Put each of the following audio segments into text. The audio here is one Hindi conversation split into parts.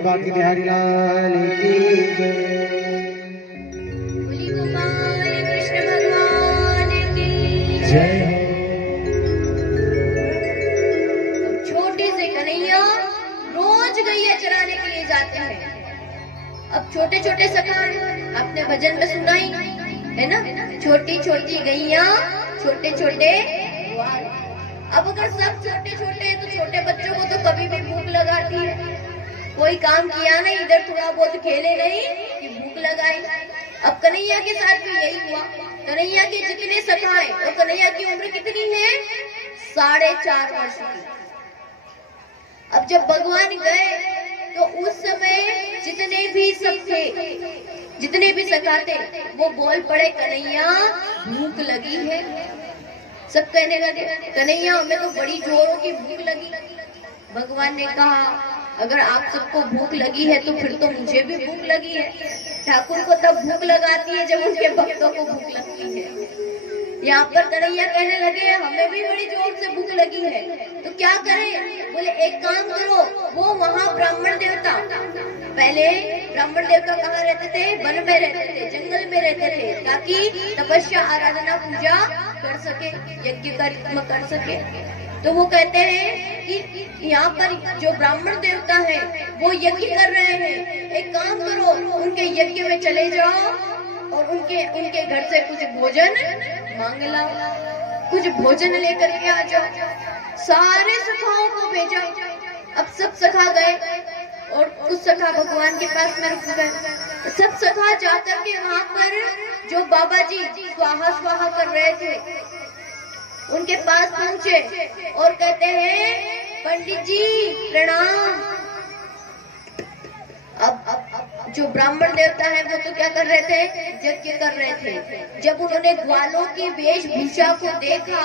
बाकी बिहारी लाल की जय। बोली गोपाल कृष्ण भगवान की जय। छोटे से कन्हैया रोज गैया चराने के लिए जाते हैं। अब छोटे छोटे सखा आपने भजन में सुनाई है ना, छोटी छोटी गैया छोटे छोटे ग्वाल। अब अगर सब छोटे छोटे हैं तो छोटे बच्चों को तो कभी भी भूख लगाती है। कोई काम किया नहीं, इधर थोड़ा बहुत खेले नहीं कि भूख लगाई। अब कन्हैया के साथ भी यही हुआ। कन्हैया के जितने सखा हैं, तो कन्हैया की उम्र कितनी है? 4.5 वर्ष की। अब जब भगवान गए तो उस समय जितने भी सब थे, जितने भी सखा थे, वो बोल पड़े कन्हैया भूख लगी है। सब कहने लगे कन्हैया हमें तो बड़ी जोरों की भूख लगी। भगवान ने कहा अगर आप सबको भूख लगी है तो फिर तो मुझे भी भूख लगी है। ठाकुर को तब भूख लगाती है जब उनके भक्तों को भूख लगती है। यहाँ पर कन्हैया कहने लगे हमें भी बड़ी जोर से भूख लगी है, तो क्या करें? बोले एक काम करो, वो वहाँ ब्राह्मण देवता, पहले ब्राह्मण देवता कहाँ रहते थे? वन में रहते थे, जंगल में रहते थे, ताकि तपस्या आराधना पूजा कर सके, यज्ञ कर्म कर सके। तो वो कहते हैं कि यहाँ पर जो ब्राह्मण देवता है वो यज्ञ कर रहे हैं, एक काम करो उनके यज्ञ में चले जाओ और उनके घर से कुछ भोजन मांग लाओ, कुछ भोजन लेकर के आ जाओ। सारे सखाओं को भेजा। अब सब सखा गए और कुछ सखा भगवान के पास में रुक गए। सब सखा जाकर के वहाँ पर जो बाबा जी स्वाहा स्वाहा कर रहे थे उनके पास पहुंचे और कहते हैं पंडित जी प्रणाम। अब जो ब्राह्मण देवता है वो तो क्या कर रहे थे? यज्ञ कर रहे थे। जब उन्होंने ग्वालों की वेशभूषा को देखा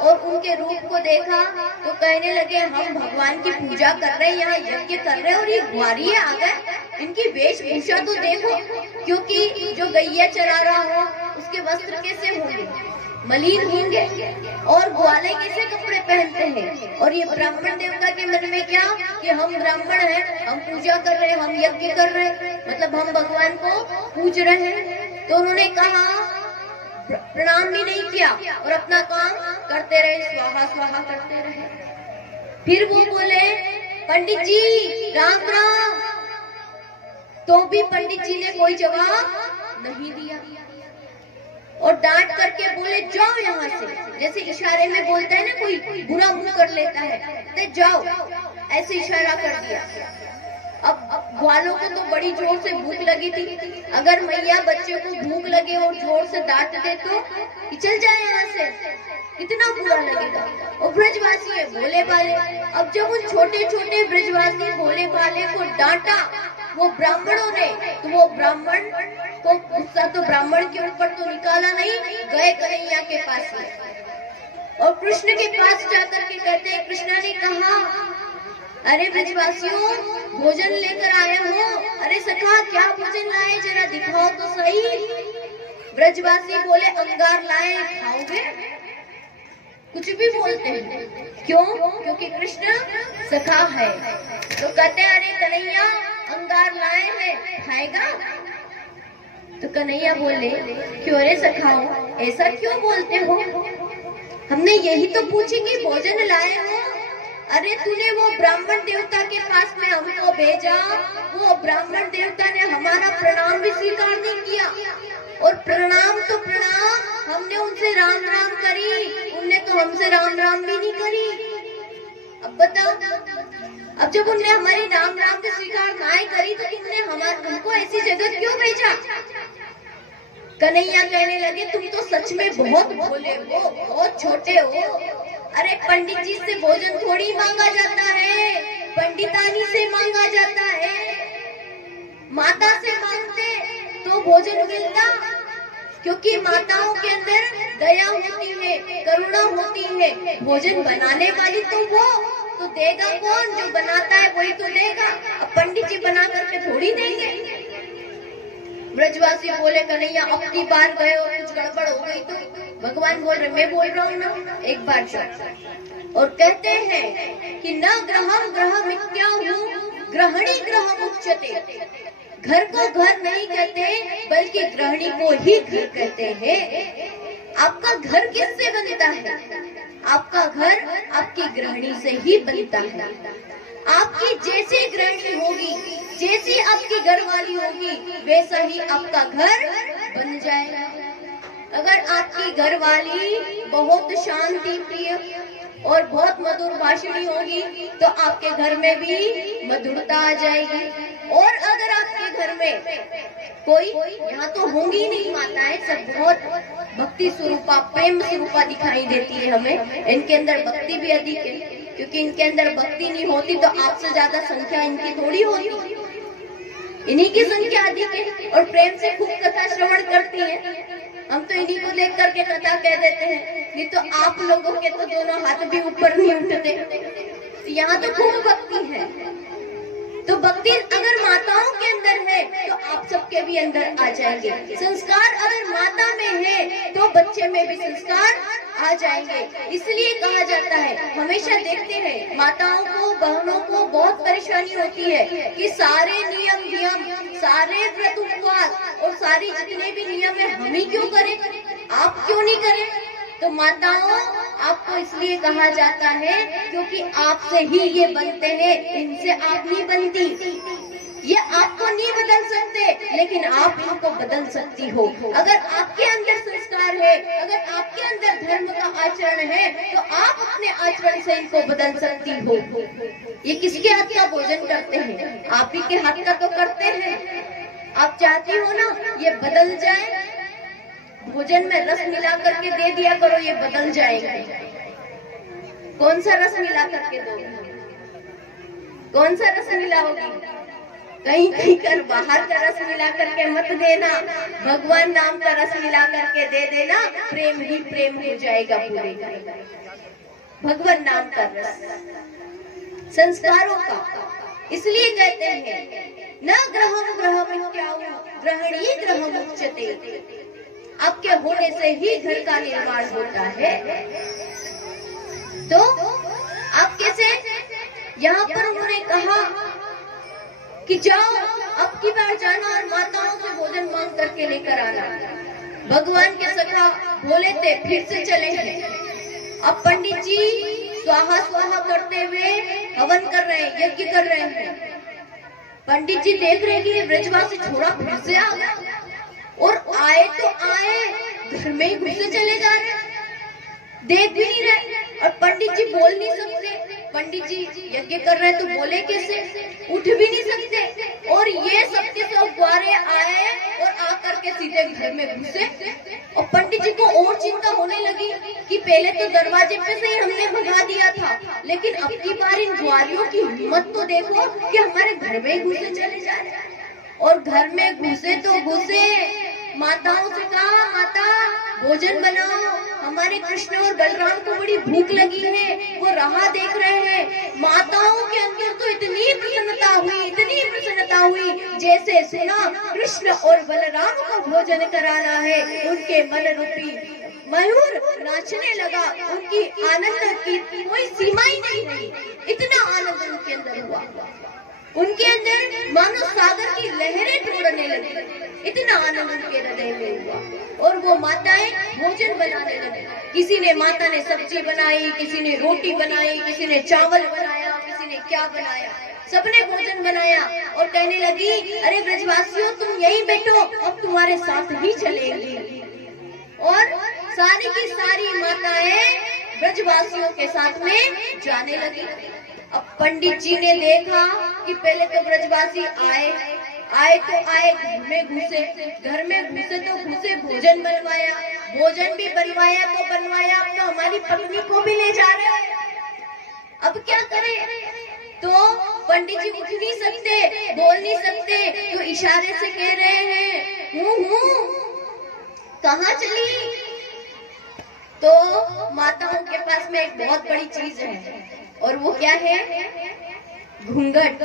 और उनके रूप को देखा तो कहने लगे हम भगवान की पूजा कर रहे हैं, यहाँ यज्ञ कर रहे हैं और ये ग्वारी आ गए, इनकी वेशभूषा तो देखो। क्योंकि जो गैया चरा रहा हो उसके वस्त्र कैसे होंगे? मलिन होंगे। और ग्वाले कैसे कपड़े पहनते हैं? और ये ब्राह्मण देवता के मन में क्या कि हम ब्राह्मण हैं, हम पूजा कर रहे हैं, हम यज्ञ कर रहे हैं, मतलब हम भगवान को पूज रहे हैं। तो उन्होंने कहा प्रणाम भी नहीं किया और अपना काम करते रहे, स्वाहा स्वाहा करते रहे। फिर वो बोले पंडित जी राम राम, तो भी पंडित जी ने कोई जवाब नहीं दिया और डांट करके बोले जाओ यहाँ से। जैसे इशारे में बोलता है ना कोई बुरा मुंह कर लेता है, तो जाओ, ऐसे इशारा कर दिया। अब ग्वालों को तो बड़ी जोर से भूख लगी थी। अगर मैया बच्चे को भूख लगे और जोर से डांट दे तो कि चल जाए यहाँ से, कितना बुरा लगेगा। और ब्रजवासी है भोले भाले। अब जब उन छोटे छोटे ब्रजवासी भोले भाले को डांटा वो ब्राह्मणों ने, तो वो ब्राह्मण को गुस्सा तो ब्राह्मण के ऊपर तो निकाला नहीं, गए कन्हैया के पास में और कृष्ण के पास जाकर के कहते हैं, कृष्णा ने कहा अरे ब्रजवासियों भोजन लेकर आए हो? अरे सखा क्या भोजन लाए, जरा दिखाओ तो सही। ब्रजवासी बोले अंगार लाए, खाओगे? कुछ भी बोलते हैं। क्यों? क्योंकि कृष्ण सखा है। तो कहते हैं अरे कन्हैया अंगार लाए हैं, खाएगा? तो कन्हैया बोले क्यों रे सखाओ, ऐसा क्यों बोलते हो? हमने यही तो पूछे कि भोजन लाए हो। अरे तूने वो ब्राह्मण देवता के पास में हमको भेजा, वो ब्राह्मण देवता ने हमारा प्रणाम भी स्वीकार नहीं किया। और प्रणाम तो प्रणाम, हमने उनसे राम राम करी, उनने तो हमसे राम राम भी नहीं करी। अब बताओ, अब जब उनने हमारी राम राम के स्वीकार ना करी तो तुमने हमको ऐसी जगह क्यों भेजा? कन्हैया कहने लगे तुम तो सच में बहुत भोले हो, बहुत छोटे हो। अरे पंडित जी से भोजन थोड़ी मांगा जाता है, पंडितानी से मांगा जाता है। माता से मांगते तो भोजन मिलता, क्योंकि माताओं के अंदर दया होती है, करुणा होती है। भोजन बनाने वाली तो वो, तो देगा कौन? जो बनाता है वही तो देगा। अब पंडित जी बना करके थोड़ी देंगे। ब्रजवासी बोले कन्हैया अब की बार गए और कुछ गड़बड़ हो गई तो? भगवान बोल रहे मैं बोल रहा हूँ ना, एक बार चुप। और कहते हैं कि न ग्रहम ग्रह मिथ्याहु ग्रहणी ग्रह उच्यते। घर को घर नहीं कहते बल्कि गृहिणी को ही घर कहते हैं। आपका घर किससे बनता है? आपका घर आपकी गृहिणी से ही बनता है। आपकी जैसी गृहिणी होगी, जैसी आपकी घरवाली होगी, वैसा ही आपका घर बन जाएगा। अगर आपकी घरवाली बहुत शांति प्रिय और बहुत मधुर भाषिणी होगी तो आपके घर में भी मधुरता आ जाएगी। और अगर आपके घर में कोई, यहाँ तो होंगी नहीं माताएं, सब बहुत भक्ति स्वरूपा प्रेम स्वरूपा दिखाई देती है हमें। इनके अंदर भक्ति भी अधिक है, क्योंकि इनके अंदर भक्ति नहीं होती तो आपसे ज्यादा संख्या इनकी थोड़ी होती, इन्हीं की संख्या अधिक है और प्रेम से खूब कथा श्रवण करती है। हम तो इन्हीं को देख करके कथा कह देते हैं, नहीं तो आप लोगों के तो दोनों हाथ भी ऊपर नहीं उठते। यहाँ तो खूब भक्ति है। तो भक्ति अगर माताओं के अंदर है तो आप सबके भी अंदर आ जाएंगे। संस्कार अगर माता में है तो बच्चे में भी संस्कार आ जाएंगे। इसलिए कहा जाता है, हमेशा देखते हैं माताओं को, बहनों को बहुत परेशानी होती है कि सारे नियम सारे व्रत उपवास और सारी जितने भी नियम है हम ही क्यों करें, आप क्यों नहीं करें? तो माताओं आपको इसलिए कहा जाता है क्योंकि आपसे ही ये बनते हैं, इनसे आप नहीं बनती। ये आपको नहीं बदल सकते लेकिन आप इनको बदल सकती हो। अगर आपके अंदर संस्कार है, अगर आपके अंदर धर्म का आचरण है तो आप अपने आचरण से इनको बदल सकती हो। ये किसके हाथ का भोजन करते हैं? आप ही के हाथ का तो करते हैं। आप चाहती हो ना ये बदल जाए, भोजन में रस मिला करके दे दिया करो, ये बदल जाएगा। कौन सा रस मिला करके दोगे? कौन सा रस मिलाओगी? कहीं कहीं कर बाहर का रस मिला करके मत देना, भगवान नाम का रस मिला करके दे देना, प्रेम ही प्रेम हो जाएगा पूरे। भगवान नाम का रस, संस्कारों का। इसलिए कहते हैं न ग्रहम ग्रह मिथ्याहु ग्रहणी ग्रह उच्यते। आपके होने से ही घर का निर्माण होता है। तो आप कैसे? यहाँ पर उन्होंने कहा कि जाओ अब की बार जाना और माताओं से भोजन मांग करके लेकर आना। भगवान के सखा बोले थे, फिर से चले हैं। अब पंडित जी स्वाहा स्वाहा करते हुए हवन कर रहे हैं, यज्ञ कर रहे हैं। पंडित जी देख रहे कि ब्रजवासी छोड़ा फिर से आ गया और आए तो आए, घर में ही घुसे चले जा रहे, देख भी नहीं रहे। और पंडित जी बोल नहीं सकते, पंडित जी यज्ञ कर रहे हैं तो बोले कैसे? उठ भी नहीं सकते। और ये सबके सब द्वारे आए और आकर के सीधे घर में घुसे। और पंडित जी को और चिंता होने लगी कि पहले तो दरवाजे पे से ही हमने भगा दिया था, लेकिन अब की बार इन ग्वालियों की हिम्मत तो देखो कि हमारे घर में ही घुसे चले जा रहे हैं। और घर में घुसे तो घुसे, माताओं से कहा माता भोजन बनाओ, हमारे कृष्ण और बलराम को बड़ी भूख लगी है, वो राह देख रहे हैं। माताओं के अंदर तो इतनी प्रसन्नता हुई जैसे सुना कृष्ण और बलराम का भोजन कराना है। उनके मन रूपी मयूर नाचने लगा, उनकी आनंद की कोई सीमा ही नहीं हुई, इतना आनंद उनके अंदर हुआ। उनके अंदर मानो सागर की लहरें दौड़ने लगी, इतना आनंद उनके हृदय में हुआ। और वो माताएं भोजन बनाने लगी। किसी ने, माता ने सब्जी बनाई, किसी ने रोटी बनाई, किसी ने चावल बनाया, किसी ने क्या बनाया, सबने भोजन बनाया। और कहने लगी अरे ब्रजवासियों तुम यहीं बैठो, अब तुम्हारे साथ ही चलेंगी। और सारी की सारी माताएं ब्रजवासियों के साथ में जाने लगी। अब पंडित जी ने देखा कि पहले तो ब्रजवासी आए, आए तो आए, घर में घुसे तो घुसे, भोजन बनवाया, भोजन भी बनवाया तो बनवाया, अब तो हमारी पत्नी को भी ले जा रहे हैं। अब क्या करें? तो पंडित जी उठ नहीं सकते, बोल नहीं सकते, तो इशारे से कह रहे हैं हूँ कहाँ चली? तो माताओं के पास में एक बहुत बड़ी चीज है, और वो क्या है? घूंघट।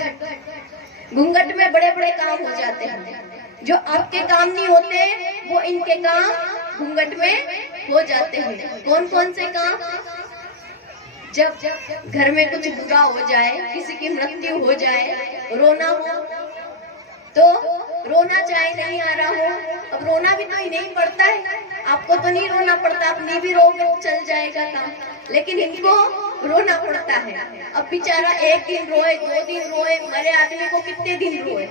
घूंघट में बड़े बड़े काम हो जाते हैं, जो आपके काम नहीं होते वो इनके काम घूंघट में हो जाते हैं। कौन कौन से काम? जब घर में कुछ बुरा हो जाए, किसी की मृत्यु हो जाए, रोना हो, तो रोना चाहे नहीं आ रहा हो, अब रोना भी तो ही नहीं पड़ता है, आपको तो नहीं रोना पड़ता, अपनी भी रोग चल जाएगा काम, लेकिन इनको रोना पड़ता है। अब बेचारा एक दिन रोए, 2 दिन रोए, मरे आदमी को कितने दिन रोए?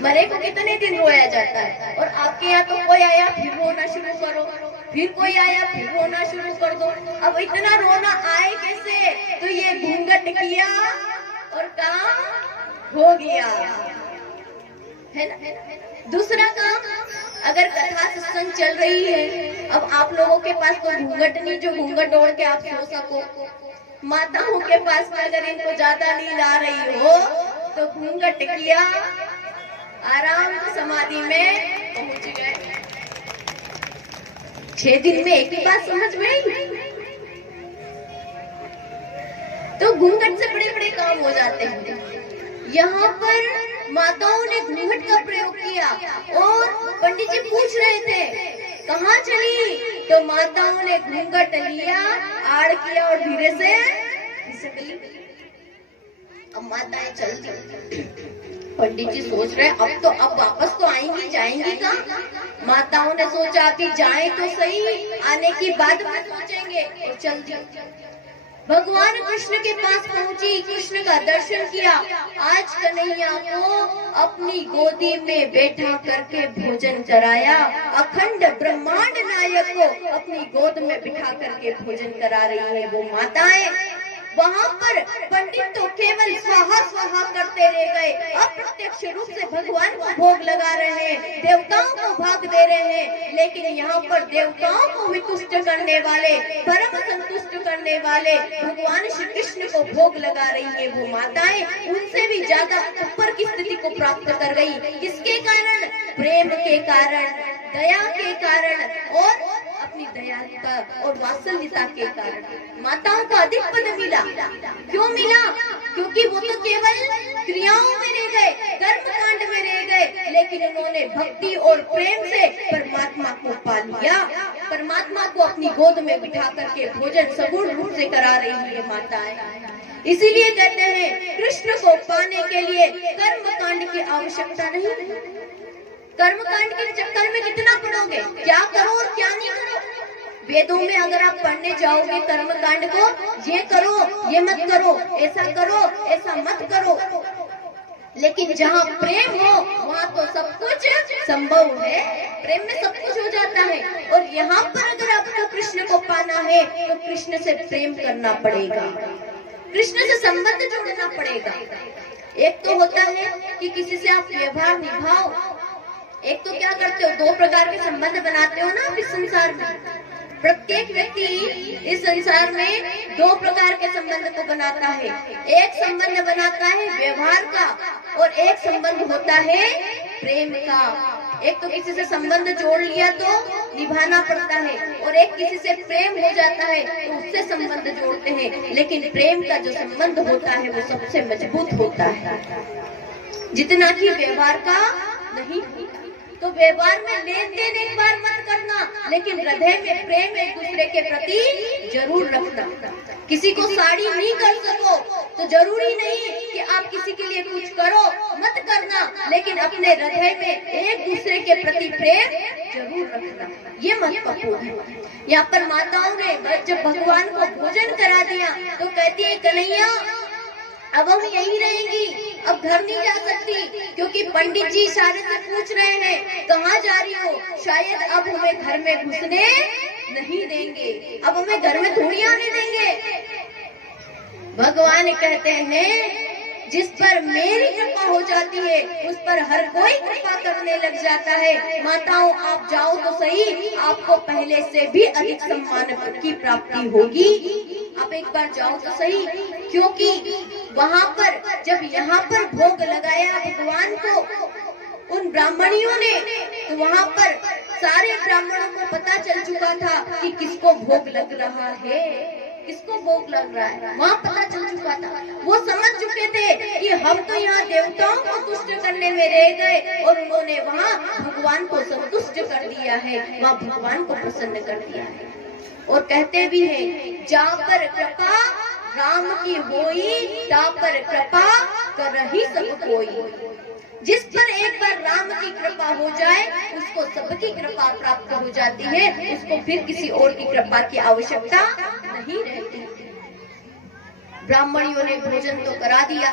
मरे को कितने दिन रोया जाता है? और आपके यहाँ तो कोई आया फिर रोना शुरू करो, फिर कोई आया फिर रोना शुरू कर दो। अब इतना रोना आए कैसे? तो ये घूंघट किया और काम हो गया, है ना? दूसरा काम, अगर कथा सत्संग चल रही है, अब आप लोगों के पास तो घूंघट नहीं जो घूंघट ओढ़ के आप सो सको। माताओं के पास में अगर इनको ज्यादा नींद आ रही हो तो घूंघट किया, आराम समाधि में पहुंच गए। 6 दिन में एक ही बात समझ में आई। तो घूंघट से बड़े बड़े काम हो जाते हैं। यहाँ पर माताओं ने घूंघट का प्रयोग किया और पंडित जी पूछ रहे थे कहाँ चली? तो माताओं ने घूंघट लिया, आड़ किया और धीरे से खिसक ली। अब माताएं चल दी। पंडित जी सोच रहे अब वापस तो आएंगी, जाएंगी कहाँ? माताओं ने सोचा अभी जाए तो सही, आने की बाद में सोचेंगे, और चल दी। भगवान कृष्ण के पास पहुंची, कृष्ण का दर्शन किया। आज कन्हैया को अपनी गोदी में बैठा करके भोजन कराया। अखंड ब्रह्मांड नायक को अपनी गोद में बिठा करके भोजन करा रही है वो माताएं। वहाँ पर पंडित तो केवल स्वाहा स्वाहा करते रह गए, अप्रत्यक्ष रूप से भगवान को भोग लगा रहे हैं, देवताओं को भाग दे रहे हैं, लेकिन यहाँ पर देवताओं को भी तुष्ट करने वाले, परम संतुष्ट करने वाले भगवान श्री कृष्ण को भोग लगा रही है वो माताएं। उनसे भी ज्यादा ऊपर की स्थिति को प्राप्त कर गई। किसके कारण? प्रेम के कारण, दया के कारण और अपनी दयालुता और वात्सल्यता के कारण माताओं को अधिक पद मिला। क्यों मिला? क्योंकि वो तो केवल क्रियाओं में रह गए, कर्मकांड में रह गए, लेकिन उन्होंने भक्ति और प्रेम से परमात्मा को पा लिया। परमात्मा को अपनी गोद में बिठा करके भोजन सगुण रूप से करा रही है माताएं। इसीलिए कहते हैं कृष्ण को पाने के लिए कर्मकांड की आवश्यकता नहीं। कर्मकांड के चक्कर में कितना पढ़ोगे, क्या करो और क्या नहीं करो? वेदों में अगर आप पढ़ने जाओगे कर्मकांड को, ये करो, ये मत करो, ऐसा करो, ऐसा मत करो, लेकिन जहाँ प्रेम हो वहाँ तो सब कुछ संभव है। प्रेम में सब कुछ हो जाता है। और यहाँ पर अगर आपको कृष्ण को पाना है तो कृष्ण से प्रेम करना पड़ेगा, कृष्ण से संबंध जोड़ना पड़ेगा। एक तो होता है कि किसी से आप व्यवहार निभाओ, एक तो क्या करते हो, 2 प्रकार के संबंध बनाते हो ना इस संसार में। प्रत्येक व्यक्ति इस संसार में 2 प्रकार के संबंध को बनाता है। एक संबंध बनाता है व्यवहार का और एक संबंध होता है प्रेम का। एक तो किसी से संबंध जोड़ लिया तो निभाना पड़ता है, और एक किसी से प्रेम हो जाता है तो उससे संबंध जोड़ते हैं। लेकिन प्रेम का जो संबंध होता है वो सबसे मजबूत होता है, जितना कि व्यवहार का नहीं। तो व्यवहार में लेन देन एक बार मत करना, लेकिन हृदय में प्रेम एक दूसरे के प्रति जरूर रखना। किसी को साड़ी नहीं कर सको तो जरूरी नहीं कि आप किसी के लिए कुछ करो, मत करना, लेकिन अपने हृदय में एक दूसरे के प्रति प्रेम जरूर रखना। ये महत्वपूर्ण है। यहाँ पर माताओं ने जब भगवान को भोजन करा दिया तो कहती है कन्हैया अब हम यहीं रहेंगी, अब घर नहीं जा सकती, क्योंकि पंडित जी इशारे से पूछ रहे हैं कहाँ जा रही हो, शायद अब हमें घर में घुसने नहीं देंगे, अब हमें घर में थोड़ी आने देंगे। भगवान कहते हैं जिस पर मेरी कृपा हो जाती है उस पर हर कोई कृपा करने लग जाता है। माताओं, आप जाओ तो सही, आपको पहले से भी अधिक सम्मान की प्राप्ति होगी। आप एक बार जाओ तो सही, क्योंकि वहाँ पर जब यहाँ पर भोग लगाया भगवान को उन ब्राह्मणियों ने, तो वहाँ पर सारे ब्राह्मणों को पता चल चुका था कि किसको भोग लग रहा है, किसको भोग लग रहा है, वहाँ पता चल चुका था। वो समझ चुके थे कि हम तो यहाँ देवताओं को तुष्ट करने में रह गए और उन्होंने वहाँ भगवान को संतुष्ट कर दिया है, वहाँ भगवान को प्रसन्न कर दिया है। और कहते भी हैं, जहाँ पर कृपा राम की होई, ता पर कृपा करहि सब कोई। जिस पर एक बार राम की कृपा हो जाए उसको सबकी कृपा प्राप्त हो जाती है, उसको फिर किसी और की कृपा की आवश्यकता नहीं रहती। ब्राह्मणियों ने भोजन तो करा दिया,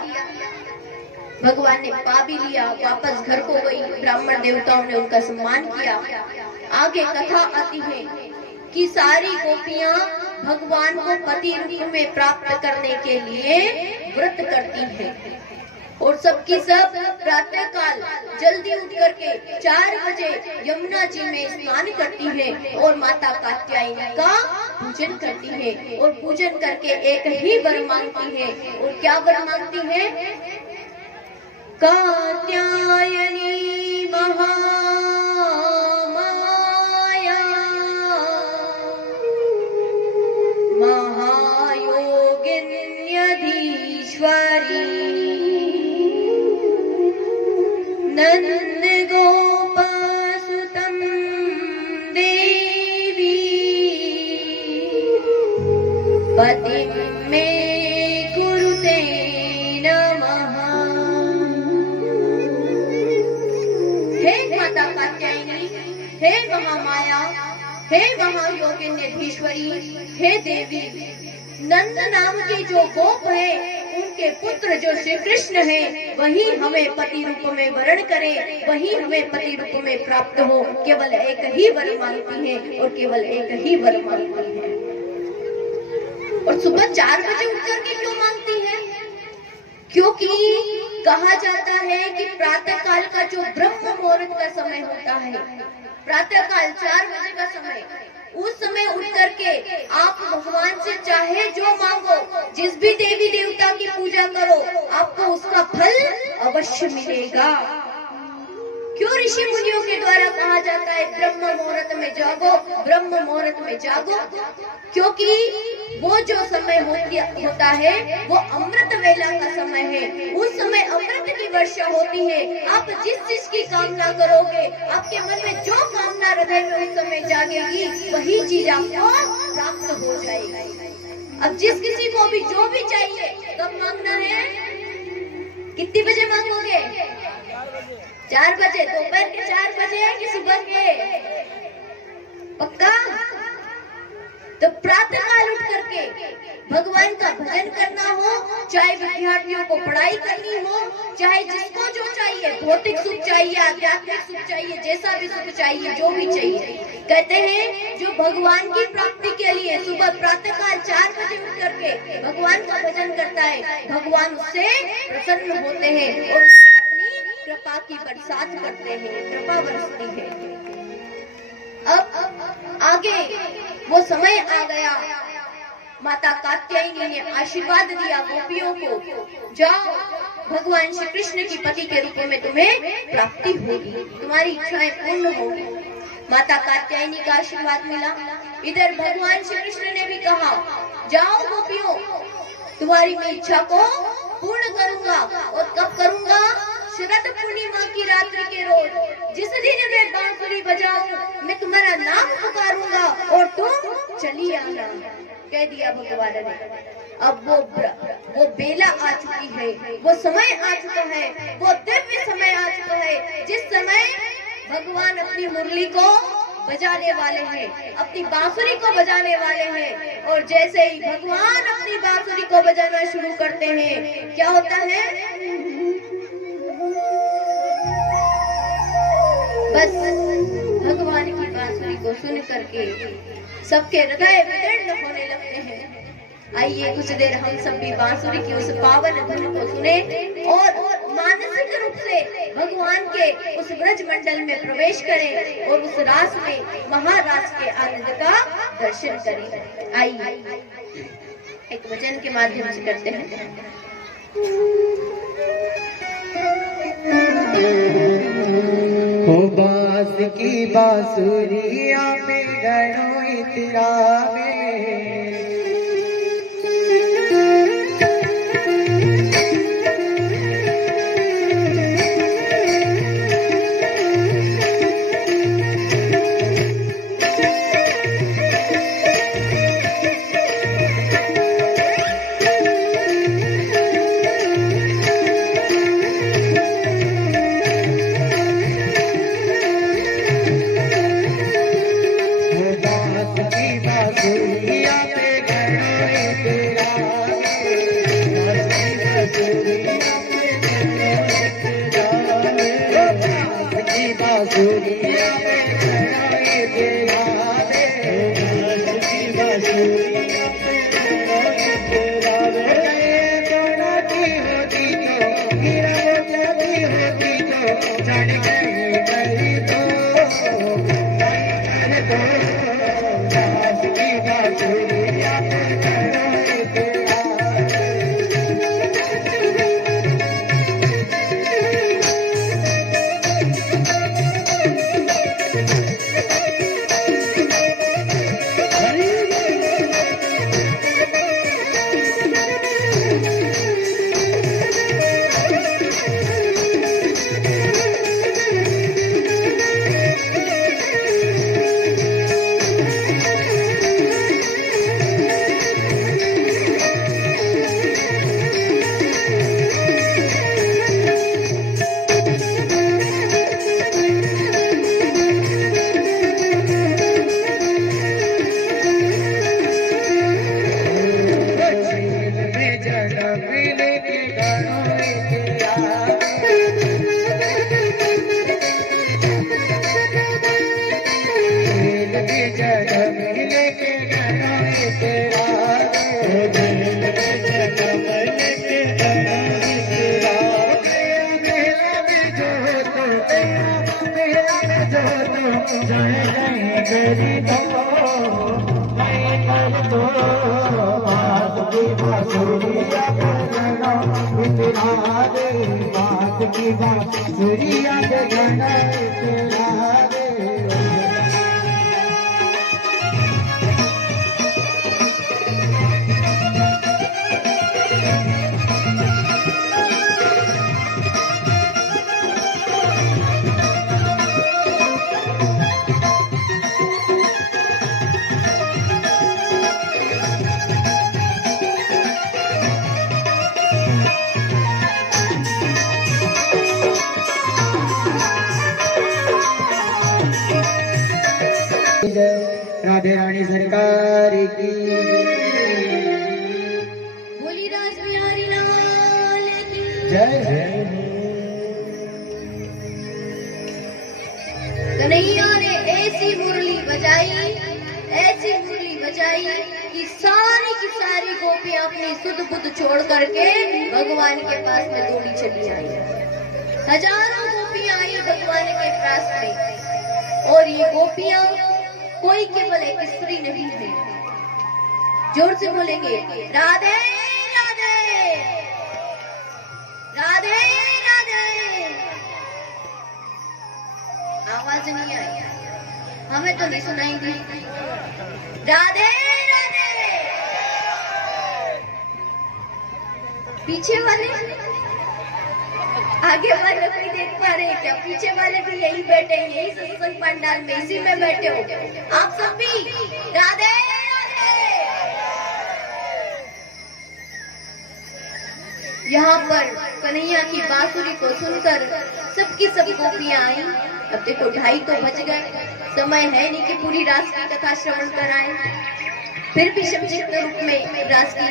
भगवान ने पा भी लिया, वापस घर को गई, ब्राह्मण देवताओं ने उनका सम्मान किया। आगे कथा आती है कि सारी गोपियां भगवान को पति रूप में प्राप्त करने के लिए व्रत करती हैं और सबकी सब प्रातः काल जल्दी उठ करके 4 बजे यमुना जी में स्नान करती है और माता कात्यायनी का पूजन करती है और पूजन करके एक ही वर मांगती है। और क्या वर मांगती है? कात्यायनी महामाया महायोगिन्यधीश्वरी नंद गोपसुतं देवी पतिं मे कुरुते नमः। हे माता कात्यायनी, हे महामाया, हे महायोगिन्यधीश्वरी, हे देवी, नंद नाम के जो गोप है उनके पुत्र जो श्री कृष्ण है वही हमें पति रूप में वरण करे, वही हमें पति रूप में प्राप्त हो। केवल एक ही वर मांगती है और केवल एक ही वर मांगती है। और सुबह 4 बजे उठ करके क्यों मांगती है? क्योंकि कहा जाता है कि प्रातः काल का जो ब्रह्म मुहूर्त का समय होता है, प्रातः काल 4 बजे का समय, उस समय उठ करके आप भगवान से चाहे जो मांगो, जिस भी देवी देवता की पूजा करो, आपको उसका फल अवश्य मिलेगा। क्यों ऋषि मुनियों के द्वारा कहा जाता है ब्रह्म मुहूर्त में जागो, ब्रह्म मुहूर्त में जागो? क्योंकि वो जो समय होता है वो अमृत वेला का समय है। उस समय अमृत की वर्षा होती है। आप जिस चीज की कामना करोगे, आपके मन में जो कामना हृदय में उस समय जागेगी, वही चीज आपको प्राप्त हो जाएगी। अब जिस किसी को भी जो भी चाहिए कब मांगना है? कितनी बजे मांगोगे? 4 बजे। दोपहर के 4 बजे है कि सुबह के? पक्का? तो प्रातः काल उठ करके भगवान का भजन करना हो, चाहे विद्यार्थियों को पढ़ाई करनी हो, चाहे जिसको जो चाहिए, भौतिक सुख चाहिए, आध्यात्मिक सुख चाहिए, जैसा भी सुख चाहिए, जो भी चाहिए, कहते हैं जो भगवान की प्राप्ति के लिए सुबह प्रातः काल 4 बजे उठ करके भगवान का भजन करता है, भगवान उससे प्रसन्न होते हैं और अपनी कृपा की बरसात करते हैं, कृपा बरसती है। अब आगे वो समय आ गया, माता कात्यायनी ने आशीर्वाद दिया गोपियों को, जाओ भगवान श्री कृष्ण की पति के रूप में तुम्हें प्राप्ति होगी, तुम्हारी इच्छाएं पूर्ण होगी। माता कात्यायनी का आशीर्वाद मिला। इधर भगवान श्री कृष्ण ने भी कहा, जाओ गोपियों, तुम्हारी मैं इच्छा को पूर्ण करूंगा। और कब करूंगा? शरद पूर्णिमा की रात्रि के रोज, जिस दिन मैं बांसुरी बजाऊं, मैं तुम्हारा नाम पुकारूंगा और तुम चली आना, कह दिया भगवान ने। अब वो बेला आ चुकी है, वो समय आ चुका है, वो दिव्य समय आ चुका है, जिस समय भगवान अपनी मुरली को बजाने वाले हैं, अपनी बांसुरी को बजाने वाले हैं। और जैसे ही भगवान अपनी बांसुरी को बजाना शुरू करते हैं, क्या होता है? बस भगवान की बांसुरी को सुन करके सबके हृदय विदीर्ण होने लगते हैं। आइए कुछ देर हम सब भी बांसुरी की उस पावन धुन को सुने और मानसिक रूप से भगवान के उस ब्रज मंडल में प्रवेश करें और उस रास में महारास के आनंद का दर्शन करें। आइए एक वचन के माध्यम से करते हैं। हो बास की बांसुरिया में गणो इतरा में राधे रानी सरकार की बोली राज बिहारी लाल की जय। कन्हैया ने ऐसी मुरली बजाई कि सारी की सारी गोपियां अपनी सुध बुध छोड़ करके भगवान के पास में दौड़ी चली आई। हजारों गोपियां आई भगवान के पास में, और ये गोपियां कोई केवल एक स्त्री नहीं है। जोर से बोलेंगे राधे राधे राधे राधे। आवाज नहीं आई, हमें तो नहीं सुनाई दी। राधे राधे। पीछे वाले आगे वाले कोई देख पा रहे हैं क्या? पीछे वाले भी यही बैठे हैं, यही सत्संग पंडाल में इसी में बैठे हो आप सब भी। राधे राधे। यहाँ पर कन्हैया की बांसुरी को सुनकर सबकी सब गोपियां आई। अब देखो 2:30 तो बज गए, समय है नहीं कि पूरी रास की कथा श्रवण कराएं। फिर भी संक्षिप्त रूप में रास की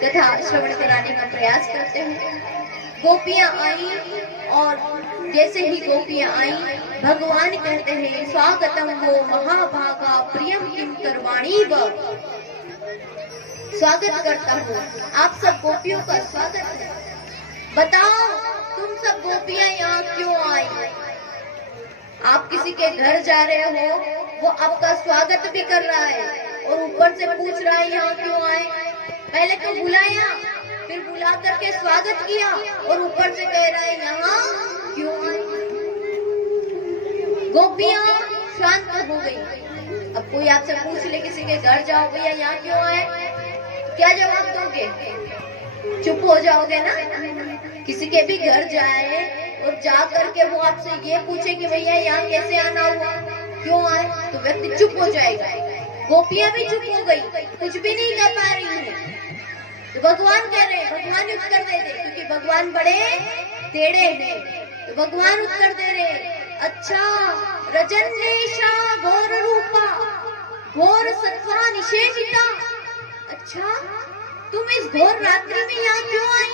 कथा श्रवण कराने का प्रयास करते हैं। गोपियां आई और जैसे ही गोपियां आई भगवान कहते हैं स्वागतम वो महाभागा प्रियम किम करवाणी व। स्वागत करता हूँ। आप सब गोपियों का स्वागत है। बताओ तुम सब गोपियां यहाँ क्यों आई? आप किसी के घर जा रहे हो, वो आपका स्वागत भी कर रहा है और ऊपर से पूछ रहा है यहाँ क्यों आए। पहले तो बुलाया, फिर बुला करके स्वागत किया और ऊपर से कह रहा है यहाँ क्यों आए। गोपियां शांत हो गई। अब कोई आपसे पूछ ले किसी के घर जाओ भैया यहाँ क्यों आए, क्या जवाब दोगे? चुप हो जाओगे ना। किसी के भी घर जाए और जा करके वो आपसे ये पूछे कि भैया यहाँ कैसे आना हुआ, क्यों आए, तो व्यक्ति चुप हो जाएगा। गोपियां भी चुप हो गई, कुछ भी नहीं कह पा रही है। तो भगवान कह रहे हैं, भगवान उत्तर दे दे, क्योंकि भगवान बड़े टेढ़े हैं। तो भगवान उत्तर दे रहे, अच्छा रजन्येशा घोर रूपा घोर सत्वा निषेविता, अच्छा तुम इस घोर रात्रि में यहाँ क्यों आई?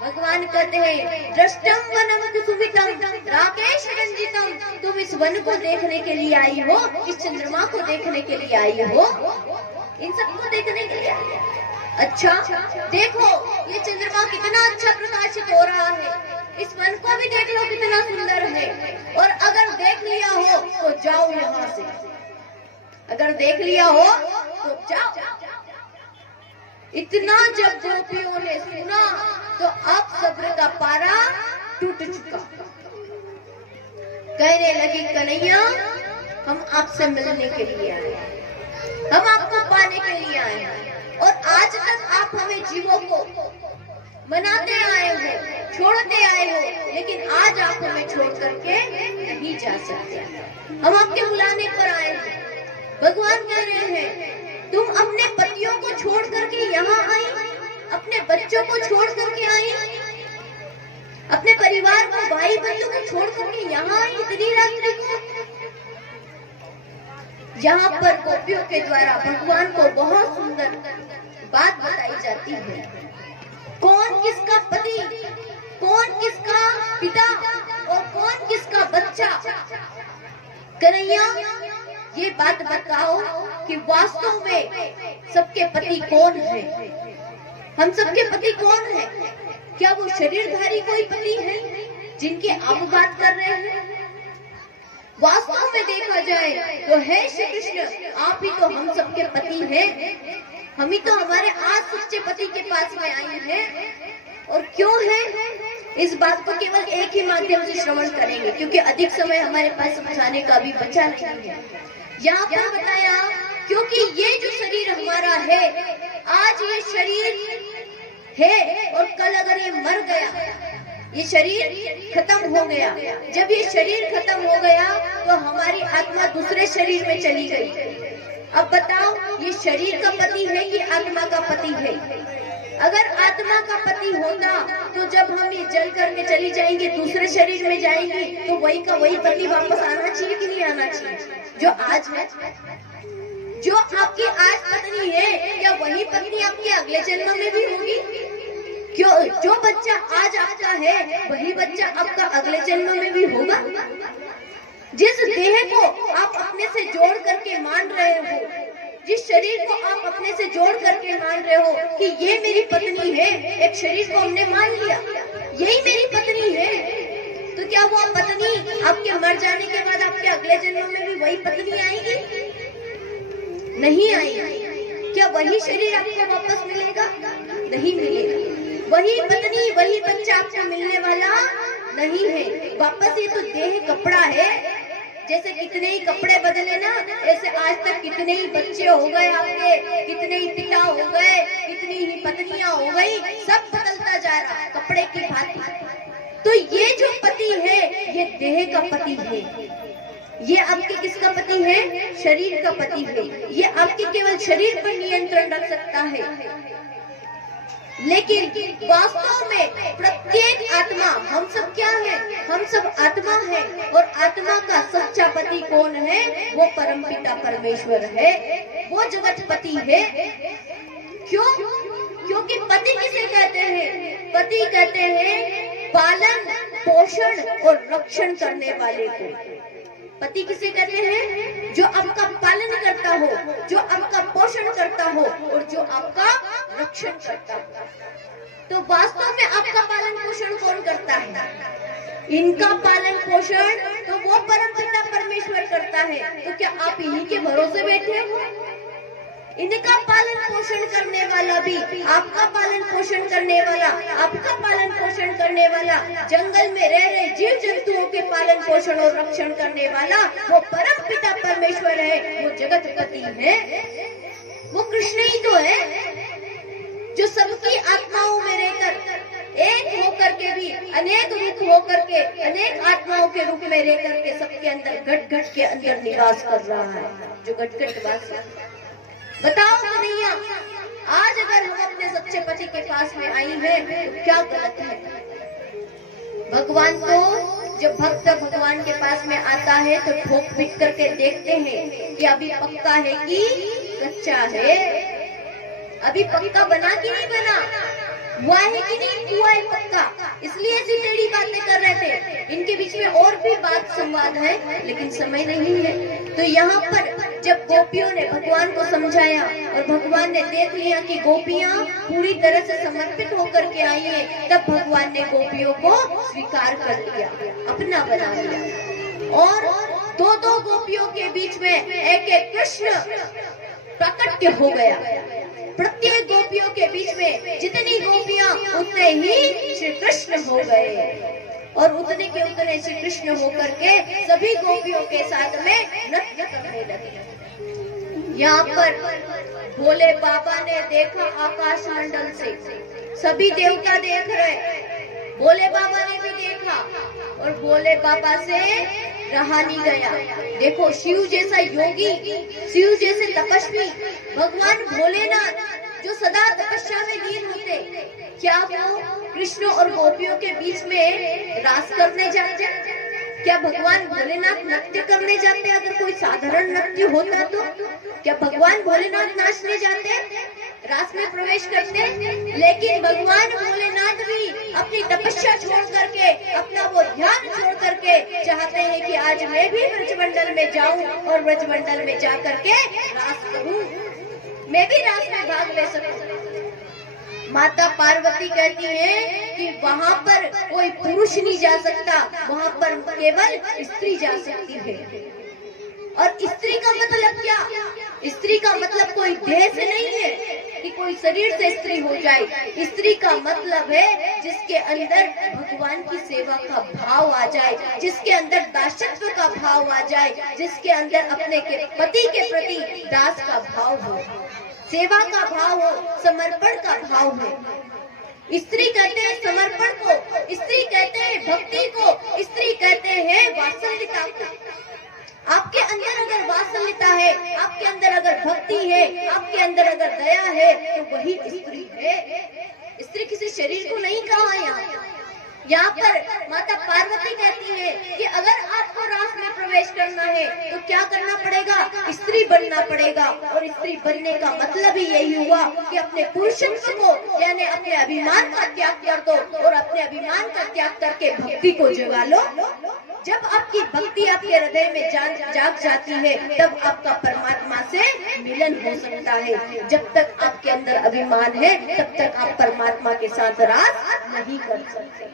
भगवान कहते हैं दृष्टम वनम कुसुमितम राकेश रंजितम, तुम इस वन को देखने के लिए आई हो, इस चंद्रमा को देखने के लिए आई हो, इन सबको देखने के लिए आई हो। अच्छा देखो ये चंद्रमा कितना अच्छा प्रकाशित हो रहा है, इस वन को भी देख लो कितना सुंदर है, और अगर देख लिया हो तो जाओ यहाँ से, अगर देख लिया हो तो जाओ। इतना जब गोपियों ने सुना तो अब सब्र का पारा टूट चुका। कहने लगी कन्हैया हम आपसे मिलने के लिए आए, हम आपको पाने के लिए आए हैं, और आज तक आप हमें जीवों को मनाते आए हो, छोड़ते आए हो, लेकिन आज आप हमें छोड़ करके नहीं जा सकते, हम आपके बुलाने पर आए हैं। भगवान कह रहे हैं तुम अपने पतियों को छोड़ करके यहाँ आई, अपने बच्चों को छोड़ करके आई, अपने परिवार को, भाई बंधु को छोड़ करके यहाँ आई इतनी रात्रि को। यहाँ पर गोपियों के द्वारा भगवान को बहुत सुंदर बात बताई जाती है, कौन किसका पति, कौन किसका पिता और कौन किसका बच्चा। कन्हैया ये बात बताओ कि वास्तव में सबके पति कौन है, हम सबके पति कौन है? क्या वो शरीरधारी कोई पति है जिनकी आप बात कर रहे हैं? वास्तव में देखा जाए तो है श्री कृष्ण, आप ही तो हम सबके पति हैं, हम ही तो हमारे आज सच्चे पति के पास में आए हैं। और क्यों है इस बात को केवल एक ही माध्यम से श्रवण करेंगे, क्योंकि अधिक समय हमारे पास समझाने का भी बचा नहीं है। यहाँ पर बताया क्योंकि ये जो शरीर हमारा है, आज ये शरीर है और कल अगर ये मर गया, ये शरीर खत्म हो गया, जब ये शरीर खत्म हो गया तो हमारी आत्मा दूसरे शरीर में चली गई। अब बताओ ये शरीर का पति है कि आत्मा का पति है? अगर आत्मा का पति होता तो जब हम ये जल करके चली जाएंगे, दूसरे शरीर में जाएंगे, तो वही का वही पति वापस आना चाहिए कि नहीं आना चाहिए? जो आज है, जो आपकी आज पत्नी है, क्या वही पत्नी आपके अगले जन्म में भी होगी? क्यों जो बच्चा आज आपका है वही बच्चा आपका अगले जन्म में भी होगा? जिस देह को आप अपने से जोड़ करके मान रहे हो, जिस शरीर को आप अपने से जोड़ करके मान रहे हो कि ये मेरी पत्नी है, एक शरीर को हमने मान लिया यही मेरी पत्नी है, तो क्या वो पत्नी आपके मर जाने के बाद आपके अगले जन्म में भी वही पत्नी आएगी? नहीं आएगी। क्या वही शरीर आपको वापस मिलेगा? नहीं मिलेगा। वही पत्नी वही बच्चा आपको मिलने वाला नहीं है वापस। ये तो देह कपड़ा है, जैसे कितने ही कपड़े बदले ना, ऐसे आज तक कितने ही बच्चे हो गए आपके, कितने ही पिता हो गए, कितनी ही पत्नियां हो गई, सब बदलता जा रहा कपड़े की भांति। तो ये जो पति है ये देह का पति है, ये आपके किसका पति है? शरीर का पति है। ये आपके केवल शरीर पर नियंत्रण रख सकता है, लेकिन वास्तव में प्रत्येक आत्मा, हम सब क्या है? हम सब आत्मा है, और आत्मा का सच्चा पति कौन है? वो परमपिता परमेश्वर है, वो जगतपति है। क्यों? क्योंकि पति किसे कहते हैं? पति कहते हैं पालन पोषण और रक्षण करने वाले को। पति किसे कहते हैं? जो आपका पालन करता हो, जो आपका पोषण करता हो और जो आपका रक्षण करता हो। तो वास्तव में आपका पालन पोषण कौन करता है? इनका पालन पोषण तो वो परमपिता परमेश्वर करता है। तो क्या आप इन्हीं के भरोसे बैठे हो? इनका पालन पोषण करने वाला भी, आपका पालन पोषण करने वाला, आपका पालन पोषण करने वाला, जंगल में रह रहे जीव जंतुओं के पालन पोषण और रक्षण करने वाला वो परम पिता परमेश्वर है, वो जगतपति है, वो कृष्ण ही तो है जो सबकी आत्माओं में रहकर एक होकर के भी अनेक रूप होकर के अनेक आत्माओं के रूप में रहकर के सबके अंदर घट घट के अंदर निवास कर रहा है, जो घट घट वास। बताओ कन्हैया, आज अगर हम अपने सच्चे पति के पास में आई हैं तो क्या गलत है? भगवान को जब भक्त भगवान के पास में आता है तो ठोक पीट करके देखते हैं कि अभी पक्का है कि कच्चा है, अभी पक्का बना कि नहीं बना, हुआ है कि नहीं हुआ है पक्का। इसलिए ऐसी टेढ़ी बातें कर रहे थे। इनके बीच में और भी बात संवाद है लेकिन समय नहीं है। तो यहाँ पर जब गोपियों ने भगवान को समझाया और भगवान ने देख लिया कि गोपियां पूरी तरह से समर्पित होकर के आई हैं, तब भगवान ने गोपियों को स्वीकार कर लिया, अपना बना लिया। और दो दो गोपियों के बीच में एक एक कृष्ण प्रकट हो गया। प्रत्येक गोपियों के बीच में जितनी गोपियां उतने ही श्री कृष्ण हो गए और उतने के उतने श्री कृष्ण होकर के सभी गोपियों के साथ में नृत्य करने लगे। यहाँ पर भोले बाबा ने देखा आकाश मंडल से, सभी देवता देख रहे, भोले बाबा ने भी देखा और भोले बाबा से रहा नहीं गया। देखो शिव जैसा योगी, शिव जैसे तपस्वी भगवान भोलेनाथ जो सदा तपस्या में लीन होते, क्या वो कृष्ण और गोपियों के बीच में रास करने जाते? क्या भगवान भोलेनाथ नृत्य करने जाते? अगर कोई साधारण नृत्य होता तो क्या भगवान भोलेनाथ नाचने जाते, रास में प्रवेश करते? लेकिन भगवान भोलेनाथ भी अपनी तपस्या छोड़ करके, अपना वो ध्यान छोड़ करके चाहते हैं कि आज मैं भी ब्रजमंडल में जाऊं और ब्रजमंडल में जा करके रास करूं, मैं भी रास में भाग ले सकूं। माता पार्वती कहती है कि वहाँ पर कोई पुरुष नहीं जा सकता, वहाँ पर केवल स्त्री जा सकती है। और स्त्री का मतलब क्या? स्त्री का मतलब कोई देह से नहीं है कि कोई शरीर से स्त्री हो जाए। स्त्री का मतलब है जिसके अंदर भगवान की सेवा का भाव आ जाए, जिसके अंदर दासत्व का भाव आ जाए, जिसके अंदर अपने के पति के प्रति दास का भाव हो, सेवा का भाव हो, समर्पण का भाव है। स्त्री कहते हैं समर्पण को, स्त्री कहते हैं भक्ति को, स्त्री कहते हैं वात्सल्यता को। आपके अंदर अगर वात्सल्यता है, आपके अंदर अगर भक्ति है, आपके अंदर अगर दया है तो वही स्त्री है। स्त्री किसी शरीर को नहीं कहा। यहाँ पर माता पार्वती कहती है कि अगर आपको रास में प्रवेश करना है तो क्या करना पड़ेगा? स्त्री बनना पड़ेगा। और स्त्री बनने का मतलब ही यही हुआ कि अपने पुरुषत्व को यानी अपने अभिमान का त्याग कर दो और अपने अभिमान का त्याग करके भक्ति को जगा लो। जब आपकी भक्ति आपके हृदय में जाग जाती है तब आपका परमात्मा से मिलन हो सकता है। जब तक आपके अंदर अभिमान है तब तक आप परमात्मा के साथ रास नहीं कर सकते।